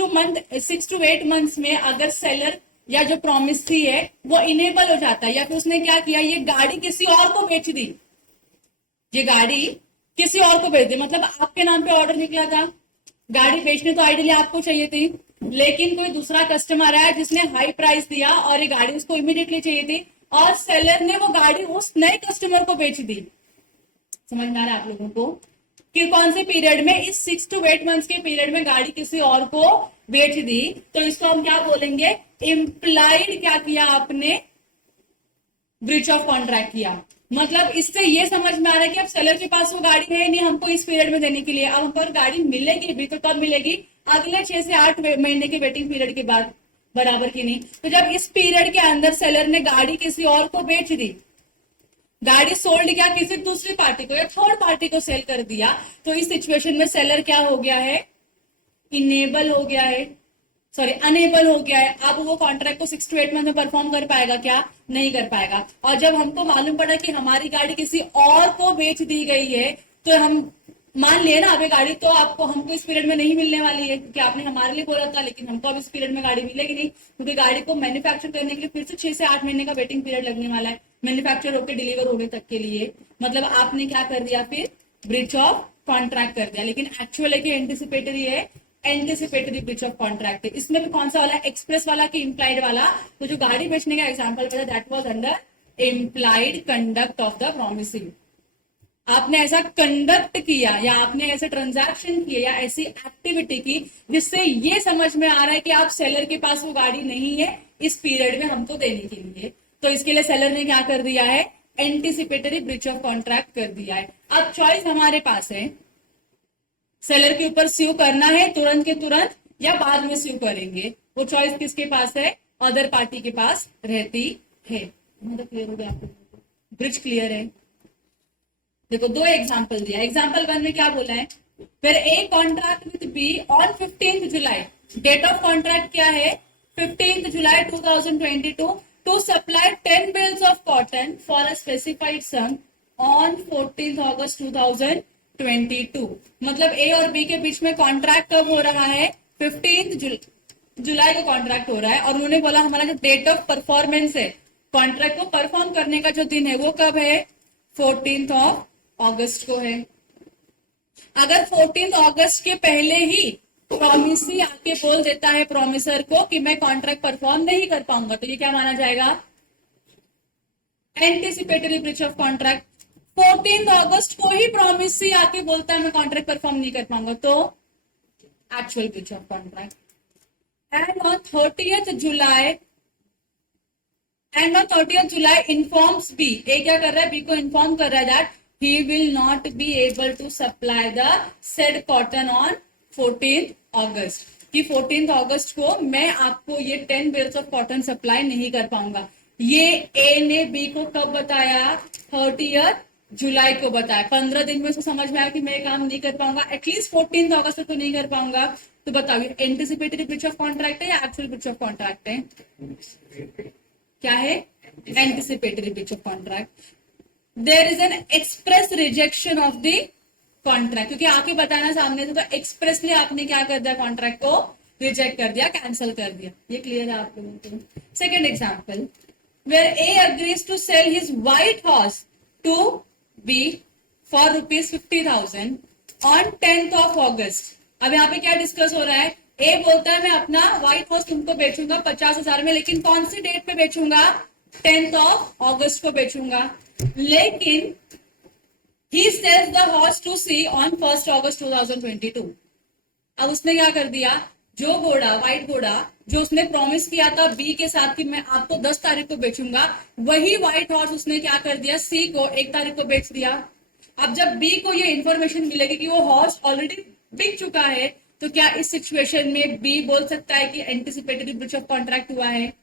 to 8 मंथ्स में अगर सेलर या जो प्रॉमिसरी है वो इनेबल हो जाता है, या फिर उसने क्या किया, ये गाड़ी किसी और को बेच दी, ये गाड़ी किसी और को बेच दी, मतलब आपके नाम पे ऑर्डर निकला था, गाड़ी बेचने तो आइडियली आपको चाहिए थी, लेकिन कोई दूसरा कस्टमर आया जिसने हाई प्राइस दिया और ये गाड़ी उसको इमीडिएटली चाहिए थी, और सेलर ने वो गाड़ी उस नए कस्टमर को बेच दी। समझ में आ रहा है आप लोगों को कि कौन से पीरियड में, इस 6 to 8 मंथ्स के पीरियड में गाड़ी किसी और को बेच दी, तो इसको हम क्या बोलेंगे, इम्प्लाइड क्या किया आपने, ब्रीच ऑफ कॉन्ट्रैक्ट किया। मतलब इससे ये समझ में आ रहा है कि अब सेलर के पास वो गाड़ी है नहीं हमको इस पीरियड में देने के लिए, अब हमको गाड़ी मिलेगी भी तो कब मिलेगी, अगले 6 से 8 महीने के वेटिंग पीरियड के बाद, बराबर की नहीं? तो जब इस पीरियड के अंदर सेलर ने गाड़ी किसी और को बेच दी, गाड़ी सोल्ड किया किसी दूसरी पार्टी को या थर्ड पार्टी को सेल कर दिया, तो इस सिचुएशन में सेलर क्या हो गया है, इनेबल हो गया है, सॉरी अनेबल हो गया है। अब वो कॉन्ट्रैक्ट को 6 to 8 मंथ में परफॉर्म कर पाएगा क्या, नहीं कर पाएगा। और जब हमको मालूम पड़ा कि हमारी गाड़ी किसी और को बेच दी गई है, तो हम मान लिए ना अभी गाड़ी तो आपको हमको इस पीरियड में नहीं मिलने वाली है, क्योंकि आपने हमारे लिए बोला था, लेकिन हमको अब इस पीरियड में गाड़ी मिलेगी नहीं, क्योंकि गाड़ी को मैन्युफैक्चर करने के लिए फिर से 6 से 8 महीने का वेटिंग पीरियड लगने वाला है, मैन्युफैक्चर होकर डिलीवर होने तक के लिए। मतलब आपने क्या कर दिया, फिर ब्रीच ऑफ कॉन्ट्रैक्ट कर दिया, लेकिन एक्चुअल है कि एंटिसिपेटरी है, एंटिसिपेटरी ब्रीच ऑफ कॉन्ट्रैक्ट है। इसमें भी कौन सा वाला, एक्सप्रेस वाला कि इम्प्लाइड वाला? तो जो गाड़ी बेचने का एग्जांपल था that was under implied conduct of the promising. आपने ऐसा कंडक्ट किया या आपने ऐसे ट्रांजैक्शन किए या ऐसी एक्टिविटी की जिससे ये समझ में आ रहा है कि आप सेलर के पास वो गाड़ी नहीं है इस पीरियड में हमको देने के लिए, तो इसके लिए सेलर ने क्या कर दिया है, एंटिसिपेटरी ब्रीच ऑफ कॉन्ट्रैक्ट कर दिया है। अब चॉइस हमारे पास है, सेलर के ऊपर स्यू करना है तुरंत के तुरंत या बाद में स्यू करेंगे, वो चॉइस किसके पास है, अदर पार्टी के पास रहती है। मतलब क्लियर हो गया आपको, ब्रिज क्लियर है? देखो दो एग्जांपल दिया, एग्जांपल 1 में क्या बोला है, फिर A contract with B on 15th July, date of contract क्या है, 15th July 2022 to supply 10 bales of cotton for a specified sum on 14th August 2022। मतलब ए और बी के बीच में कॉन्ट्रैक्ट कब हो रहा है, 15th जुलाई को कॉन्ट्रैक्ट हो रहा है, और उन्होंने बोला हमारा जो डेट ऑफ परफॉर्मेंस है, कॉन्ट्रैक्ट को परफॉर्म करने का जो दिन है वो कब है, 14th of अगस्त को है। अगर 14th अगस्त के पहले ही प्रॉमिसी आके बोल देता है प्रॉमिसर को कि मैं कॉन्ट्रैक्ट परफॉर्म नहीं कर पाऊंगा, तो ये क्या माना जाएगा, anticipatory breach of contract. 14th अगस्त को ही प्रॉमिसी आके बोलता है मैं कॉन्ट्रैक्ट परफॉर्म नहीं कर पाऊंगा, तो actual breach of contract. And on 30th July informs B, A क्या कर रहा है, बी को इन्फॉर्म कर रहा है that he will not be able to supply the said cotton on 14th August, कि 14th अगस्त को मैं आपको ये 10 bales of cotton सप्लाई नहीं कर पाऊंगा। ये ए ने बी को कब बताया, 30th जुलाई को बताया, 15 दिन में उसको समझ में आया कि मैं ये काम नहीं कर पाऊंगा, एटलीस्ट 14 अगस्त तक तो नहीं कर पाऊंगा, तो बताओ ये एंटिसिपेटरी ब्रीच ऑफ कॉन्ट्रैक्ट है या एक्चुअल ब्रीच ऑफ कॉन्ट्रैक्ट है? क्या है? Anticipatory breach of contract. There is an express rejection of the contract, क्योंकि आके बताना सामने से, तो एक्सप्रेसली आपने क्या कर दिया, कॉन्ट्रैक्ट को रिजेक्ट कर दिया, कैंसिल कर दिया। ये क्लियर है आप लोगों को? Second example, where A agrees to sell his white horse to B for ₹50,000 on 10th of August। अब यहाँ पे क्या डिस्कस हो रहा है? ए बोलता है मैं अपना व्हाइट हॉर्स तुमको बेचूंगा 50,000 में, लेकिन कौन सी डेट पे बेचूंगा? 10th of August को बेचूंगा। लेकिन he sells the horse to C on 1st August 2022। अब उसने क्या कर दिया, जो घोड़ा, व्हाइट घोड़ा जो उसने प्रॉमिस किया था बी के साथ कि मैं आपको 10 तारीख को बेचूंगा, वही व्हाइट हॉर्स उसने क्या कर दिया, सी को 1 तारीख को बेच दिया। अब जब बी को ये इंफॉर्मेशन मिलेगी कि वो हॉर्स ऑलरेडी बिक चुका है, तो क्या इस सिचुएशन में बी बोल सकता है कि एंटिसिपेटरी ब्रीच ऑफ कॉन्ट्रैक्ट हुआ है?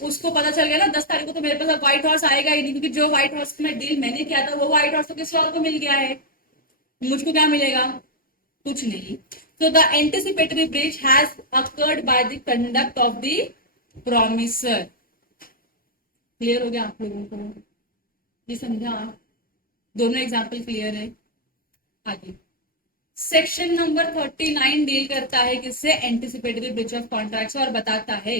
उसको पता चल गया ना 10 तारीख को तो मेरे पास व्हाइट हॉर्स आएगा ही नहीं, क्योंकि जो व्हाइट हॉर्स में डील मैंने किया था वो व्हाइट हॉर्स तो किसी और को मिल गया है, मुझको क्या मिलेगा? कुछ नहीं। So the anticipatory breach has occurred by the conduct of the promiser। Clear हो गया आप लोगों को? ये समझा आप? दोनों एग्जाम्पल क्लियर है? आगे सेक्शन नंबर 39 डील करता है किससे? एंटिसिपेटरी ब्रीच ऑफ कॉन्ट्रैक्ट, और बताता है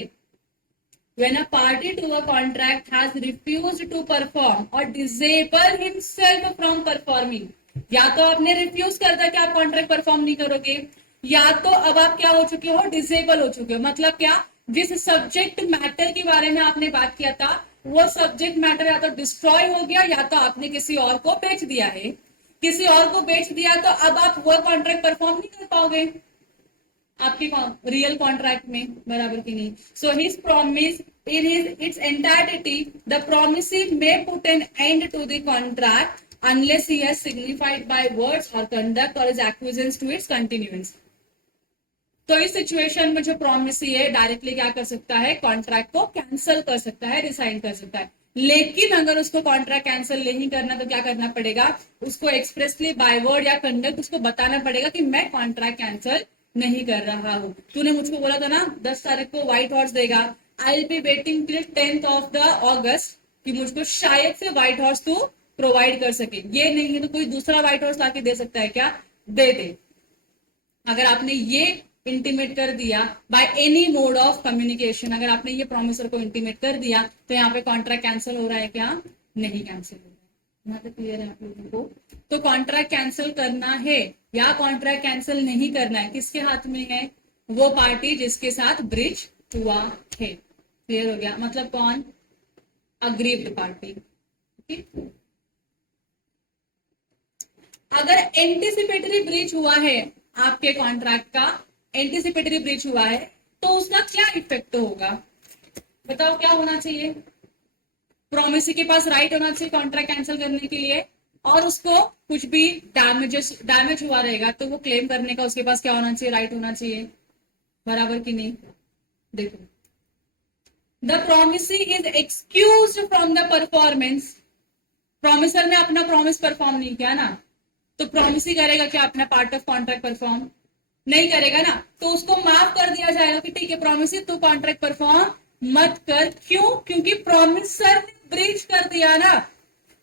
when a party to the contract has refused to perform or disable himself from performing, या तो आपने रिफ्यूज कर दिया कि आप कॉन्ट्रैक्ट परफॉर्म नहीं करोगे, या तो अब आप क्या हो चुके हो, डिसेबल हो चुके हो। मतलब क्या? जिस सब्जेक्ट मैटर के बारे में आपने बात किया था वो सब्जेक्ट मैटर या तो डिस्ट्रॉय हो गया या तो आपने किसी और को बेच दिया है। किसी और को बेच दिया तो अब आप वो कॉन्ट्रैक्ट परफॉर्म नहीं कर पाओगे आपके रियल कॉन्ट्रैक्ट में, बराबर की नहीं। So his promise in his its entirety, the promisee may put an end to the contract unless he has signified by words or conduct or his acquiescence to its continuance। तो इस situation में जो promisee है directly क्या कर सकता है, contract को कैंसिल कर सकता है, रिसाइन कर सकता है। लेकिन अगर उसको कॉन्ट्रैक्ट कैंसिल नहीं करना तो क्या करना पड़ेगा, उसको एक्सप्रेसली बाय वर्ड या कंडक्ट उसको बताना पड़ेगा कि मैं कॉन्ट्रैक्ट कैंसिल नहीं कर रहा हूं। तूने मुझको बोला था ना 10 तारीख को व्हाइट हॉर्स देगा, I will be waiting till 10th of August कि मुझको शायद से व्हाइट हॉर्स तू प्रोवाइड कर सके। ये नहीं है तो कोई दूसरा व्हाइट हॉर्स लाके दे सकता है क्या? दे दे। अगर आपने ये इंटीमेट कर दिया by any mode of communication, अगर आपने ये प्रॉमिसर को इंटीमेट कर दिया तो यहाँ पे कॉन्ट्रैक्ट कैंसिल हो रहा है क्या? नहीं कैंसिल हो रहा है। यहाँ पे क्लियर है आप लोगों को? तो कॉन्ट्रैक्ट कैंसिल करना है या कॉन्ट्रैक्ट कैंसिल नहीं करना है किसके हाथ में है? वो पार्टी जिसके साथ ब्रीच हुआ है। क्लियर हो गया? मतलब कौन? Aggrieved party. अगर एंटिसिपेटरी ब्रीच हुआ है आपके कॉन्ट्रैक्ट का, एंटिसिपेटरी ब्रीच हुआ है तो उसका क्या इफेक्ट होगा? बताओ क्या होना चाहिए? प्रॉमिसी के पास राइट होना चाहिए कॉन्ट्रैक्ट कैंसिल करने के लिए, और उसको कुछ भी डैमेज हुआ रहेगा तो वो क्लेम करने का उसके पास क्या होना चाहिए? राइट होना चाहिए, बराबर की नहीं? देखो, the promisee is excused from the performance. Promisor ने अपना प्रॉमिस परफॉर्म नहीं किया ना, तो प्रॉमिस ही करेगा क्या अपना पार्ट ऑफ कॉन्ट्रैक्ट परफॉर्म? नहीं करेगा ना, तो उसको माफ कर दिया जाएगा कि ठीक है प्रॉमिस ही तू कॉन्ट्रैक्ट परफॉर्म मत कर। क्यों? क्योंकि प्रॉमिसर ने ब्रीच कर दिया ना,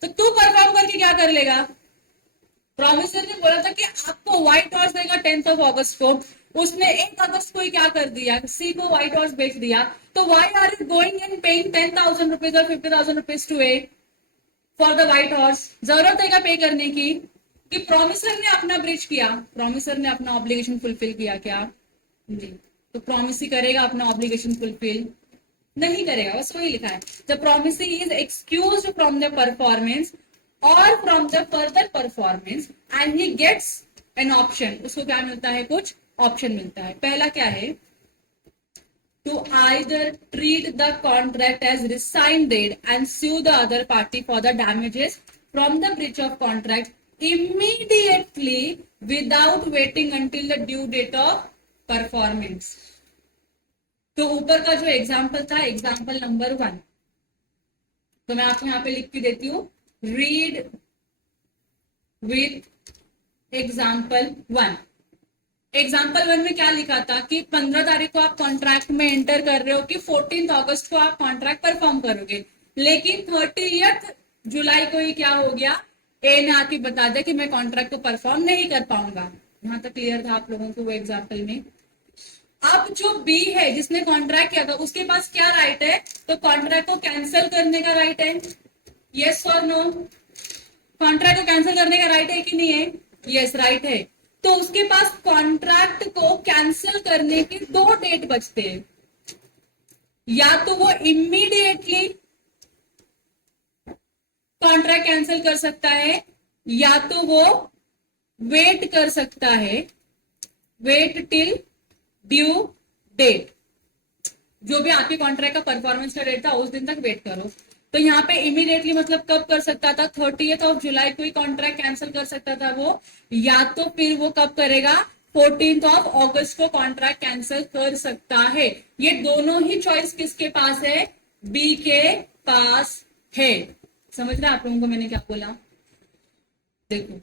तो तू परफॉर्म करके क्या कर लेगा? प्रॉमिसर ने बोला था कि आपको व्हाइट हॉर्स देगा 10th of August को, उसने 1 अगस्त को ही क्या कर दिया, सी को व्हाइट हॉर्स बेच दिया, तो why are you going and paying 10,000 rupees और 50,000 rupees to A for the white horse? जरूरत है क्या पे करने की? कि प्रॉमिसर ने अपना ब्रीच किया, प्रॉमिसर ने अपना ऑब्लिगेशन फुलफिल किया क्या? जी। तो प्रॉमिस ही करेगा अपना ऑब्लिगेशन फुलफिल? नहीं करेगा, बस वही लिखा है। The promisee is excused from the performance और from the further performance and he gets an option. उसको क्या मिलता है? कुछ ऑप्शन मिलता है। पहला क्या है? to either treat the contract as rescinded and sue the other party for the damages from the breach of contract immediately without waiting until the due date of performance। तो ऊपर का जो एग्जाम्पल था, एग्जाम्पल नंबर 1, तो मैं आपको यहाँ पे लिख के देती हूँ, रीड विथ एग्जाम्पल 1। एग्जाम्पल 1 में क्या लिखा था कि 15 तारीख को आप कॉन्ट्रैक्ट में एंटर कर रहे हो कि 14 अगस्त को आप कॉन्ट्रैक्ट परफॉर्म करोगे, लेकिन 30 जुलाई को ही क्या हो गया, ए ने आके बता दिया कि मैं कॉन्ट्रैक्ट को परफॉर्म नहीं कर पाऊंगा। यहां तक क्लियर था आप लोगों को वो एग्जाम्पल में। अब जो बी है जिसने कॉन्ट्रैक्ट किया था उसके पास क्या राइट है, तो कॉन्ट्रैक्ट को कैंसिल करने का राइट है, यस और नो। कॉन्ट्रैक्ट को कैंसिल करने का राइट है कि नहीं है, यस राइट है। तो उसके पास कॉन्ट्रैक्ट को कैंसिल करने के 2 डेट बचते हैं, या तो वो इमीडिएटली कॉन्ट्रैक्ट कैंसिल कर सकता है, या तो वो वेट कर सकता है, वेट टिल ड्यू डेट। जो भी आपके कॉन्ट्रैक्ट का परफॉर्मेंस का डेट था उस दिन तक वेट करो। तो यहाँ पे इमीडिएटली मतलब कब कर सकता था, 30 जुलाई को ही कॉन्ट्रैक्ट कैंसिल कर सकता था वो, या तो फिर वो कब करेगा, 14 अगस्त को कॉन्ट्रैक्ट कैंसिल कर सकता है। ये दोनों ही चॉइस किसके पास है, बी के पास है। समझ रहे आप लोगों को मैंने क्या बोला। देखो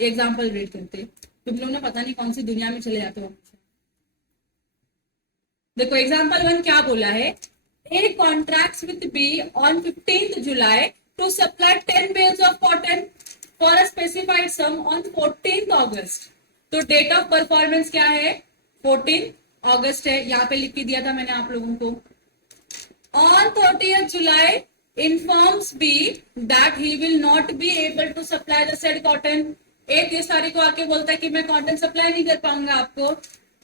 एग्जाम्पल रीड करते, तुम लोग ना पता नहीं कौन सी दुनिया में चले जाते हो। देखो एग्जाम्पल 1 क्या बोला है, A contracts with B on 15th July to supply 10 bales of cotton for a specified sum on 14th August। तो डेट ऑफ परफॉर्मेंस क्या है, 14 अगस्त है, यहाँ पे लिख के दिया था मैंने आप लोगों को। On 30th July informs B that he will not be able to supply the said cotton। 30 तारीख को आके बोलता है कि मैं कॉटन सप्लाई नहीं कर पाऊंगा आपको।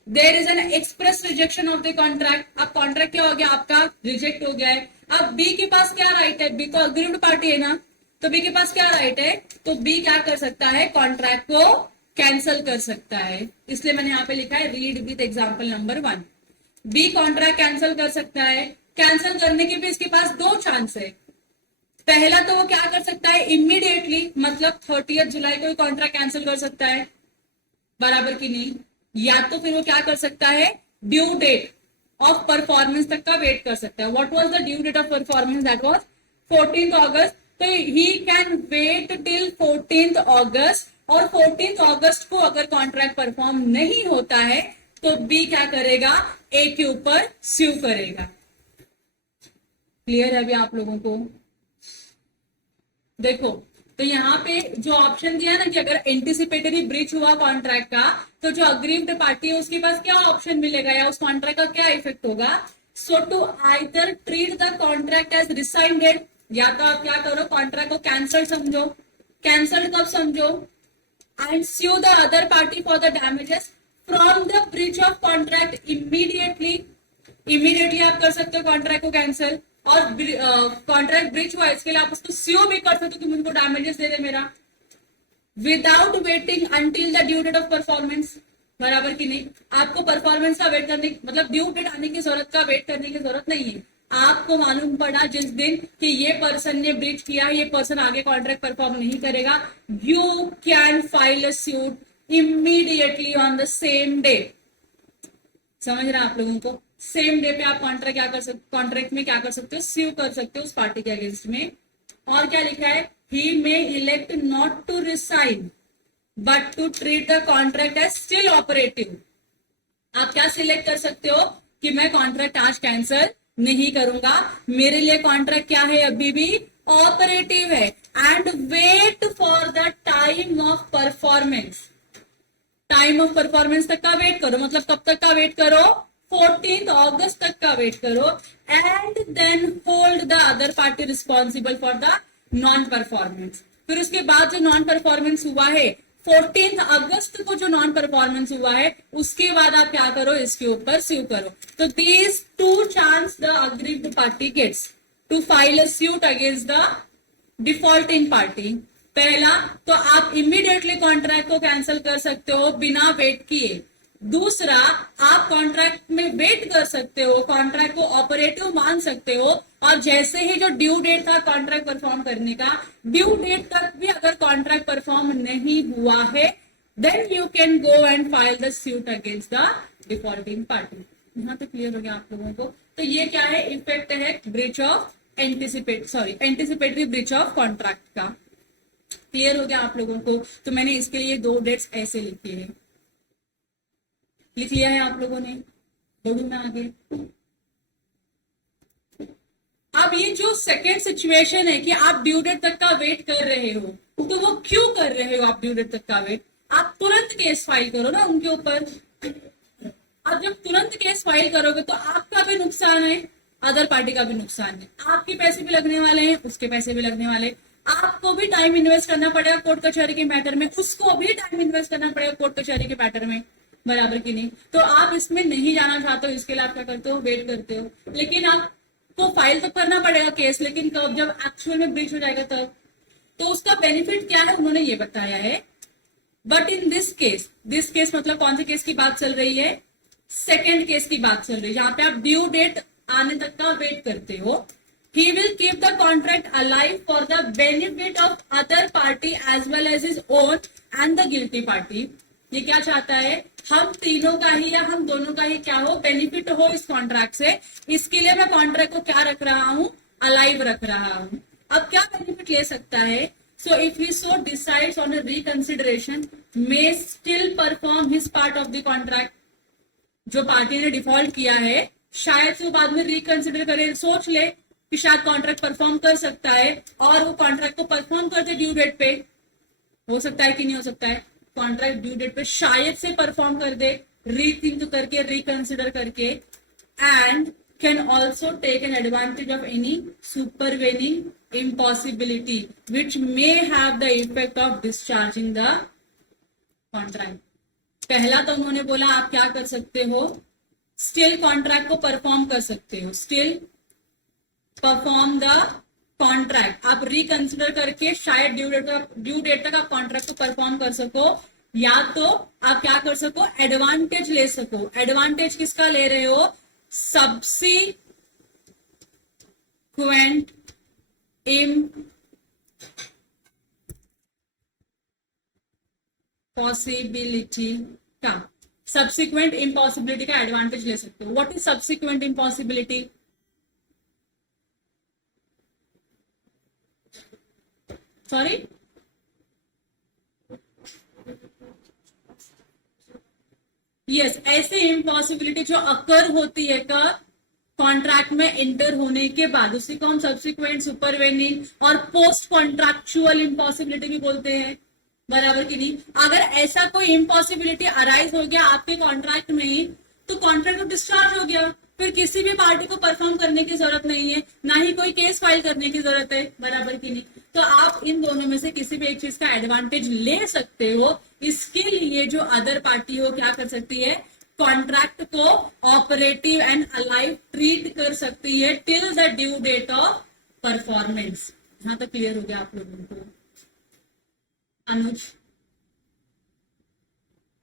There is an express rejection of the contract. अब कॉन्ट्रैक्ट क्या हो गया, आपका रिजेक्ट हो गया है। अब बी के पास क्या राइट है, बी तो अग्रीव्ड पार्टी है ना, तो बी के पास क्या राइट है, तो बी क्या कर सकता है, कॉन्ट्रैक्ट को कैंसिल कर सकता है। इसलिए मैंने यहाँ पे लिखा है read with example number 1। B contract cancel कर सकता है। कैंसिल करने के भी इसके पास 2 चांस है। पहला तो वो क्या कर सकता है, इमीडिएटली मतलब 30 जुलाई को कॉन्ट्रैक्ट कैंसिल कर सकता है, बराबर की नहीं, या तो फिर वो क्या कर सकता है, ड्यू डेट ऑफ परफॉर्मेंस तक का वेट कर सकता है। What was the due date of performance, that was 14 August. तो he can wait till 14 August, और 14 अगस्त को अगर कॉन्ट्रैक्ट परफॉर्म नहीं होता है तो बी क्या करेगा, ए के ऊपर स्यू करेगा। क्लियर है अभी आप लोगों को। देखो तो यहाँ पे जो ऑप्शन दिया ना कि अगर एंटिसिपेटरी ब्रीच हुआ कॉन्ट्रैक्ट का, तो जो अग्रीव्ड पार्टी है उसके पास क्या ऑप्शन मिलेगा या उस कॉन्ट्रैक्ट का क्या इफेक्ट होगा। So to either treat the contract as rescinded, या तो आप क्या करो, कॉन्ट्रैक्ट को कैंसल्ड समझो। कैंसल्ड कब समझो, and sue the other party for the damages from the breach of contract immediately. Immediately आप कर सकते हो कॉन्ट्रैक्ट को कैंसिल, और कॉन्ट्रैक्ट ब्रीच हुआ इसके लिए आप उसको स्यू भी कर सकते हो कि मुझको डैमेजेस दे दे मेरा, without waiting until the due date of performance, बराबर की नहीं। आपको परफॉर्मेंस का वेट करने मतलब ड्यू डेट आने की जरूरत का वेट करने की जरूरत नहीं है। आपको मालूम पड़ा जिस दिन कि ये पर्सन ने ब्रीच किया, ये पर्सन आगे कॉन्ट्रैक्ट परफॉर्म नहीं करेगा, you can file a suit immediately on the same day. समझ रहे हैं आप लोगों को, सेम डे पे आप कॉन्ट्रैक्ट क्या कर सकते, कॉन्ट्रैक्ट में क्या कर सकते हो, स्यू कर सकते हो उस पार्टी के अगेंस्ट में। और क्या लिखा है, he may elect not to rescind but to treat the contract as still operative. आप क्या सिलेक्ट कर सकते हो कि मैं कॉन्ट्रैक्ट आज कैंसिल नहीं करूंगा, मेरे लिए कॉन्ट्रैक्ट क्या है, अभी भी ऑपरेटिव है, and wait for the time of performance. Time of performance तक का वेट करो, मतलब कब तक का वेट करो, 14 अगस्त तक का वेट करो, and then hold the other party responsible for the non performance. फिर उसके बाद जो नॉन परफॉर्मेंस हुआ है 14 अगस्त को, जो नॉन परफॉर्मेंस हुआ है उसके बाद आप क्या करो, इसके ऊपर स्यू करो। तो these 2 chance the aggrieved party gets to file a suit against the defaulting party. पहला तो आप इमीडिएटली कॉन्ट्रैक्ट को कैंसिल कर सकते हो बिना वेट किए। दूसरा, आप कॉन्ट्रैक्ट में वेट कर सकते हो, कॉन्ट्रैक्ट को ऑपरेटिव मान सकते हो, और जैसे ही जो ड्यू डेट था कॉन्ट्रैक्ट परफॉर्म करने का, ड्यू डेट तक भी अगर कॉन्ट्रैक्ट परफॉर्म नहीं हुआ है, then you can go and file the suit against the defaulting party. यहाँ पे क्लियर हो गया आप लोगों को। तो ये क्या है, इफेक्ट है breach of anticipatory breach of contract का। क्लियर हो गया आप लोगों को? तो मैंने इसके लिए 2 डेट्स ऐसे लिखे हैं, लिख लिया है आप लोगों ने? बढ़ू मैं आगे। अब ये जो सेकेंड सिचुएशन है कि आप ड्यू डेट तक का वेट कर रहे हो, तो वो क्यों कर रहे हो आप ड्यू डेट तक का वेट? आप तुरंत केस फाइल करो ना उनके ऊपर। अब जब तुरंत केस फाइल करोगे तो आपका भी नुकसान है, अदर पार्टी का भी नुकसान है, आपके पैसे भी लगने वाले हैं, उसके पैसे भी लगने वाले, आपको भी टाइम इन्वेस्ट करना पड़ेगा कोर्ट कचहरी के मैटर में, उसको भी टाइम इन्वेस्ट करना पड़ेगा कोर्ट कचहरी के मैटर में, बराबर की नहीं? तो आप इसमें नहीं जाना चाहते हो, इसके लिए आप क्या करते हो? वेट करते हो। लेकिन आपको फाइल तो करना पड़ेगा केस, लेकिन कब? जब एक्चुअल में ब्रीच हो जाएगा तब। तो उसका बेनिफिट क्या है उन्होंने ये बताया है। बट इन दिस केस मतलब कौन से केस की बात चल रही है? सेकेंड केस की बात चल रही है, जहां पे आप ड्यू डेट आने तक का वेट करते हो। He will keep the contract alive for the benefit of other party as well as his own and the guilty party. ये क्या चाहता है? हम तीनों का ही या हम दोनों का ही क्या हो? बेनिफिट हो इस कॉन्ट्रैक्ट से। इसके लिए मैं कॉन्ट्रैक्ट को क्या रख रहा हूं? अलाइव रख रहा हूं। अब क्या बेनिफिट ले सकता है? So if he so decides on a reconsideration, may still perform his part of the contract. जो पार्टी ने डिफॉल्ट किया है, शायद से वो बाद में रिकंसिडर करे, सोच ले कि शायद कॉन्ट्रैक्ट परफॉर्म कर सकता है, और वो कॉन्ट्रैक्ट को परफॉर्म करते ड्यू डेट पे। हो सकता है कि नहीं हो सकता है? कॉन्ट्रैक्ट ड्यू डेट पे शायद से परफॉर्म कर दे, रीथिंक करके, रिकंसिडर करके, and can also take an advantage of any supervening impossibility which may have the effect of discharging the contract. पहला तो उन्होंने बोला आप क्या कर सकते हो? स्टिल कॉन्ट्रैक्ट को परफॉर्म कर सकते हो, स्टिल परफॉर्म द कॉन्ट्रैक्ट। आप रिकंसिडर करके शायद ड्यू डेट तक आप कॉन्ट्रैक्ट को परफॉर्म कर सको, या तो आप क्या कर सको? एडवांटेज ले सको। एडवांटेज किसका ले रहे हो? सब्सिक्वेंट इम्पॉसिबिलिटी का, सब्सिक्वेंट इम्पॉसिबिलिटी का एडवांटेज ले सकते हो। What is subsequent impossibility? Sorry, yes, ऐसे इम्पॉसिबिलिटी जो अकर होती है का कॉन्ट्रैक्ट में एंटर होने के बाद, उसी को हम सब्सिक्वेंट, सुपरवेनिंग और पोस्ट कॉन्ट्रैक्चुअल इम्पॉसिबिलिटी भी बोलते हैं, बराबर की नहीं? अगर ऐसा कोई इम्पॉसिबिलिटी अराइज हो गया आपके कॉन्ट्रैक्ट में ही, तो कॉन्ट्रैक्ट तो डिस्चार्ज हो गया, फिर किसी भी पार्टी को परफॉर्म करने की जरूरत नहीं है, ना ही कोई केस फाइल करने की जरूरत है, बराबर की नहीं? तो आप इन दोनों में से किसी भी एक चीज का एडवांटेज ले सकते हो। इसके लिए जो अदर पार्टी हो क्या कर सकती है? Contract co operative and alive treat कर सकती है till the due date of performance. यहां तक क्लियर हो गया आप लोगों को? अनुज,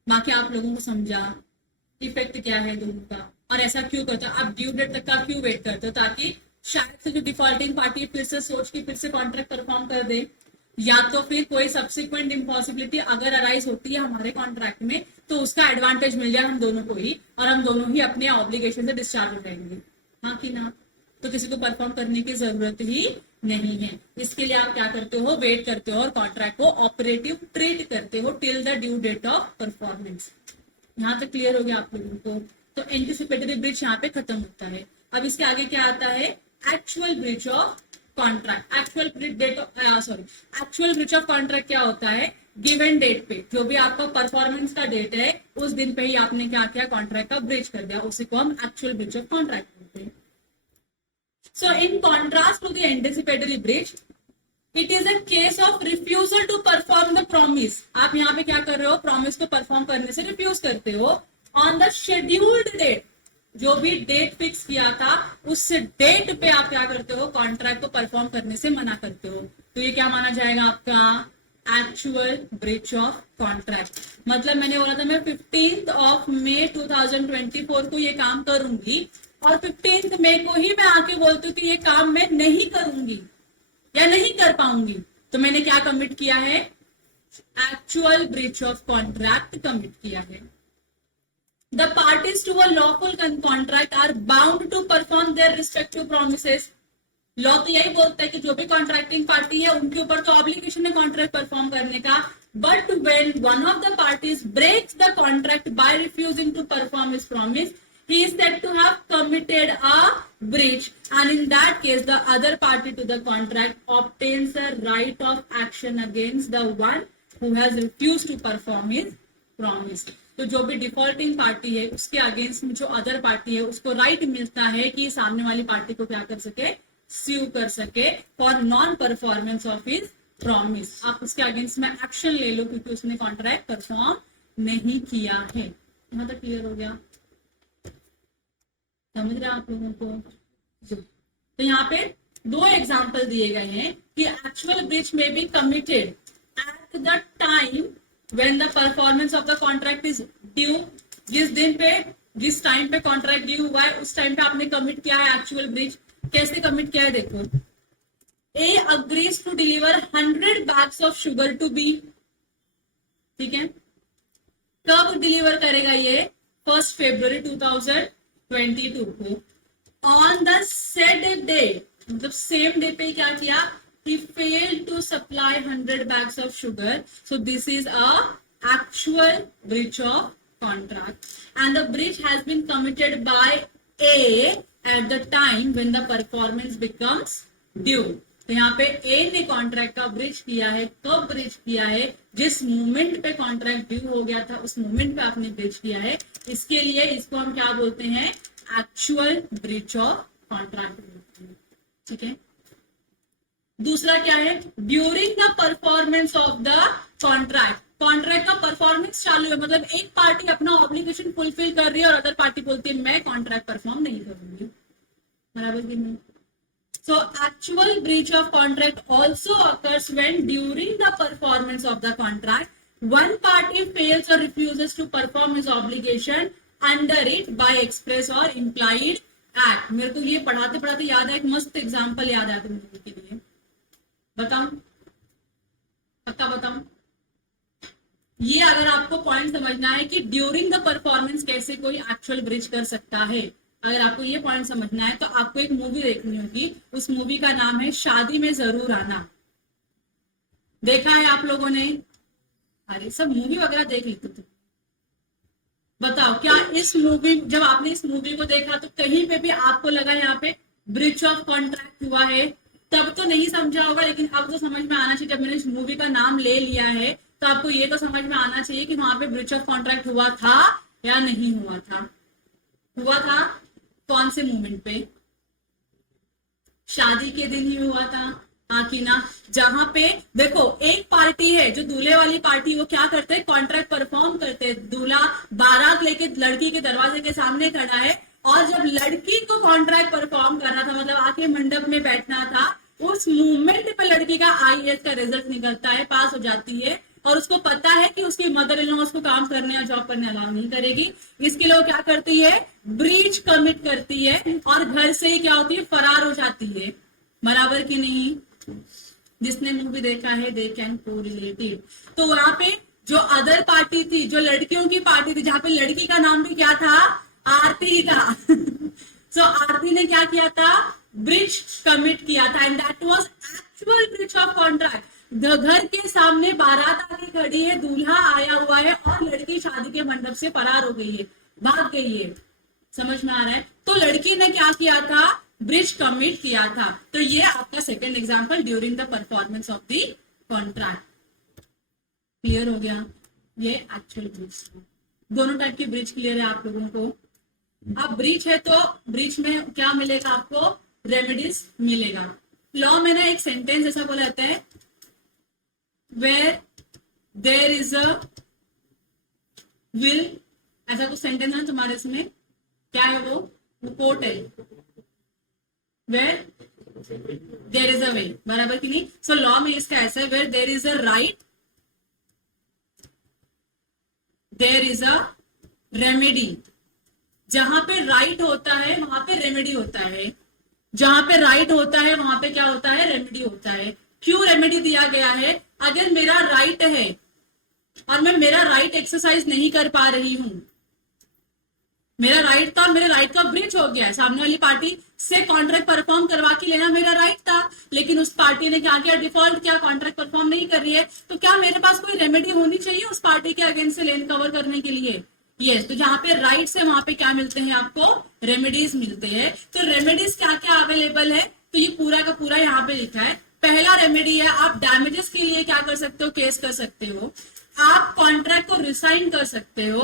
बाकी आप लोगों को समझा इफेक्ट क्या है दोनों का, और ऐसा क्यों करते हो? आप ड्यू डेट तक का क्यों वेट करते हो? ताकि शायद से जो डिफॉल्टिंग पार्टी फिर से सोच के फिर से कॉन्ट्रैक्ट परफॉर्म कर दे, या तो फिर कोई सब्सिक्वेंट इम्पॉसिबिलिटी अगर अराइज होती है हमारे कॉन्ट्रैक्ट में, तो उसका एडवांटेज मिल जाए हम दोनों को ही, और हम दोनों ही अपने ऑब्लिगेशन से डिस्चार्ज हो जाएंगे। हाँ कि ना? तो किसी को परफॉर्म करने की जरूरत ही नहीं है। इसके लिए आप क्या करते हो? वेट करते हो और कॉन्ट्रैक्ट को ऑपरेटिव ट्रीट करते हो till the due date of performance. यहाँ तक क्लियर हो गया आप लोगों को? तो एंटीसिपेटरी ब्रीच यहाँ पे खत्म होता है। अब इसके आगे क्या आता है? Actual breach of contract. Actual breach of contract क्या होता है? गिवन डेट पे, जो भी आपका परफॉर्मेंस का डेट है उस दिन पे ही आपने क्या किया? कॉन्ट्रैक्ट का ब्रीच कर दिया, उसी को हम एक्चुअल ब्रीच ऑफ कॉन्ट्रैक्ट बोलते हैं। So in contrast to the anticipatory breach, it is a case of refusal to perform the promise. आप यहाँ पे क्या कर रहे हो? प्रॉमिस को परफॉर्म करने से रिफ्यूज करते हो ऑन द शेड्यूल्ड डेट। जो भी डेट फिक्स किया था उस डेट पे आप क्या करते हो? कॉन्ट्रैक्ट को परफॉर्म करने से मना करते हो। तो ये क्या माना जाएगा आपका? Actual breach of contract. मतलब मैंने बोला था मैं 15 मई 2024 को ये काम करूंगी, और 15 मई को ही मैं आके बोलती हूँ कि ये काम मैं नहीं करूंगी या नहीं कर पाऊंगी, तो मैंने क्या कमिट किया है? Actual breach of contract commit किया है। The parties to a lawful contract are bound to perform their respective promises. Law तो यही बोलता है कि जो भी कॉन्ट्रैक्टिंग पार्टी है उनके ऊपर तो ऑब्लिगेशन है कॉन्ट्रैक्ट परफॉर्म करने का, but when one of the parties breaks the contract by refusing to perform his promise, he is said to have committed a breach, and in that case the other party to the contract obtains a right of action against the one who has refused to perform his promise. तो जो भी defaulting party है उसके against में जो other party है उसको right मिलता है कि सामने वाली पार्टी को क्या कर सके, स्यू कर सके for non performance of his promise. आप उसके अगेंस्ट में एक्शन ले लो क्योंकि उसने कॉन्ट्रैक्ट परफॉर्म नहीं किया है। यहाँ तक क्लियर हो गया? समझ रहे आप लोगों को? तो यहाँ पे दो एग्जाम्पल दिए गए हैं कि एक्चुअल ब्रीच में be committed at the time when the performance of the contract is due. जिस टाइम पे कॉन्ट्रैक्ट ड्यू हुआ है उस टाइम पे आपने कमिट किया है एक्चुअल ब्रीच। कैसे कमिट किया है देखो, A agrees to deliver 100 bags of sugar to B. ठीक है, कब डिलीवर करेगा ये? 1 February 2022 को। ऑन द सेड डे, मतलब सेम डे पे क्या किया? he failed to supply 100 bags of sugar, so this is a actual breach of contract, and the breach has been committed by A at the time when the performance becomes due. तो यहाँ पे ए ने contract का breach किया है। कब breach किया है? जिस मोमेंट पे कॉन्ट्रैक्ट ड्यू हो गया था उस मोमेंट पे आपने ब्रीच किया है। इसके लिए इसको हम क्या बोलते हैं? Actual breach of contract. ठीक है, दूसरा क्या है? During the performance of the contract. Contract का परफॉर्मेंस चालू है, मतलब एक पार्टी अपना ऑब्लिगेशन फुलफिल कर रही है और अदर पार्टी बोलती है मैं कॉन्ट्रैक्ट परफॉर्म नहीं करूंगी। बराबर कि नहीं? So actual breach of contract also occurs when during the performance of the contract, one party fails or refuses to perform his obligation under it by express or implied act. मेरे को ये पढ़ाते पढ़ाते याद है, एक मस्त एग्जाम्पल याद आया तुम लोगों के लिए। बताऊं? पक्का बताऊं? ये अगर आपको पॉइंट समझना है कि ड्यूरिंग द परफॉर्मेंस कैसे कोई एक्चुअल ब्रीच कर सकता है, अगर आपको ये पॉइंट समझना है तो आपको एक मूवी देखनी होगी। उस मूवी का नाम है शादी में जरूर आना। देखा है आप लोगों ने? अरे सब मूवी वगैरह देख लेते थे। बताओ क्या इस मूवी, जब आपने इस मूवी को देखा तो कहीं पे भी आपको लगा यहाँ पे ब्रीच ऑफ कॉन्ट्रैक्ट हुआ है? तब तो नहीं समझा होगा, लेकिन अब तो समझ में आना चाहिए। जब मैंने इस मूवी का नाम ले लिया है तो आपको ये तो समझ में आना चाहिए कि वहां पे ब्रीच ऑफ कॉन्ट्रैक्ट हुआ था या नहीं हुआ था। हुआ था। कौन से मोमेंट पे? शादी के दिन ही हुआ था, हाँ कि ना? जहां पे देखो एक पार्टी है जो दूल्हे वाली पार्टी, वो क्या करते हैं? कॉन्ट्रैक्ट परफॉर्म करते हैं। दूल्हा बारात लेके लड़की के दरवाजे के सामने खड़ा है और जब लड़की को कॉन्ट्रैक्ट परफॉर्म करना था, मतलब आके मंडप में बैठना था, उस मोमेंट पे लड़की का IAS का रिजल्ट निकलता है, पास हो जाती है और उसको पता है कि उसकी मदर इन लॉ उसको काम करने या जॉब करने अलाउ नहीं करेगी। इसके लिए वो क्या करती है? ब्रीच कमिट करती है और घर से ही क्या होती है? फरार हो जाती है। बराबर कि नहीं? जिसने मूवी देखा है दे कैन कोरिलेट इट। तो वहां पे जो अदर पार्टी थी, जो लड़कियों की पार्टी थी, जहां पे लड़की का नाम भी क्या था? आरती था। सो आरती ने क्या किया था? ब्रीच कमिट किया था, and that was actual breach of contract. घर के सामने बारात आके खड़ी है, दूल्हा आया हुआ है और लड़की शादी के मंडप से फरार हो गई है, भाग गई है। समझ में आ रहा है? तो लड़की ने क्या किया था? ब्रीच कमिट किया था। तो ये आपका second example, during the performance of the contract. Clear हो गया? ये एक्चुअल ब्रीच। दोनों टाइप की ब्रीच क्लियर है आप लोगों को? अब ब्रीच है तो ब्रीच में क्या मिलेगा आपको? रेमेडीज मिलेगा। लॉ में ना एक सेंटेंस ऐसा बोला जाता है, where there is a will, ऐसा कुछ सेंटेंस है तुम्हारे इसमें, क्या है वो कोट है, where there is a will। बराबर कि नहीं? सो लॉ में इसका ऐसा है, where there is a right there is a remedy। जहां पे राइट होता है वहां पे रेमेडी होता है। जहां पे राइट होता है वहां पे क्या होता है? रेमेडी होता है। क्यों रेमेडी दिया गया है? अगर मेरा राइट है और मैं मेरा राइट एक्सरसाइज नहीं कर पा रही हूं, मेरा राइट था और मेरे राइट का ब्रीच हो गया है, सामने वाली पार्टी से कॉन्ट्रैक्ट परफॉर्म करवा के लेना मेरा राइट था, लेकिन उस पार्टी ने क्या किया, डिफॉल्ट किया, कॉन्ट्रैक्ट परफॉर्म नहीं कर रही है, तो क्या मेरे पास कोई रेमेडी होनी चाहिए उस पार्टी के अगेंस्ट से लेन कवर करने के लिए? यस, तो जहां पे राइट्स है वहां पे क्या मिलते हैं आपको, रेमेडीज मिलते हैं। तो रेमेडीज क्या क्या अवेलेबल है, तो ये पूरा का पूरा यहाँ पे लिखा है। पहला रेमेडी है, आप डैमेजेस के लिए क्या कर सकते हो, केस कर सकते हो, आप कॉन्ट्रैक्ट को रिसाइन कर सकते हो,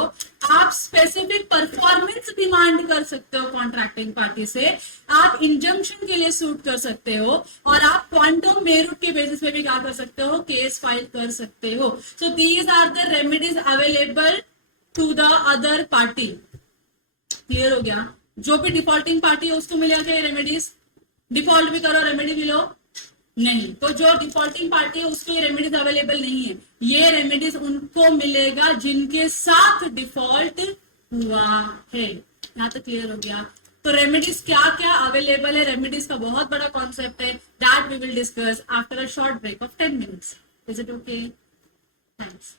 आप स्पेसिफिक परफॉर्मेंस डिमांड कर सकते हो कॉन्ट्रैक्टिंग पार्टी से, आप इंजंक्शन के लिए सूट कर सकते हो, और आप क्वांटम मेरिट के बेसिस पे भी क्या कर सकते हो, केस फाइल कर सकते हो। So these are the remedies available to the other party. Clear हो गया? जो भी डिफॉल्टिंग पार्टी है उसको मिलेगा क्या रेमेडीज? डिफॉल्ट भी करो रेमेडी मिलो नहीं, तो जो डिफॉल्टिंग पार्टी है उसको ये रेमेडीज अवेलेबल नहीं है। ये रेमेडीज उनको मिलेगा जिनके साथ डिफॉल्ट हुआ है। यहाँ तक क्लियर हो गया? तो रेमेडीज क्या क्या अवेलेबल है, रेमेडीज का बहुत बड़ा कॉन्सेप्ट है, that we will discuss after a short break of 10 minutes. Is it okay? Thanks.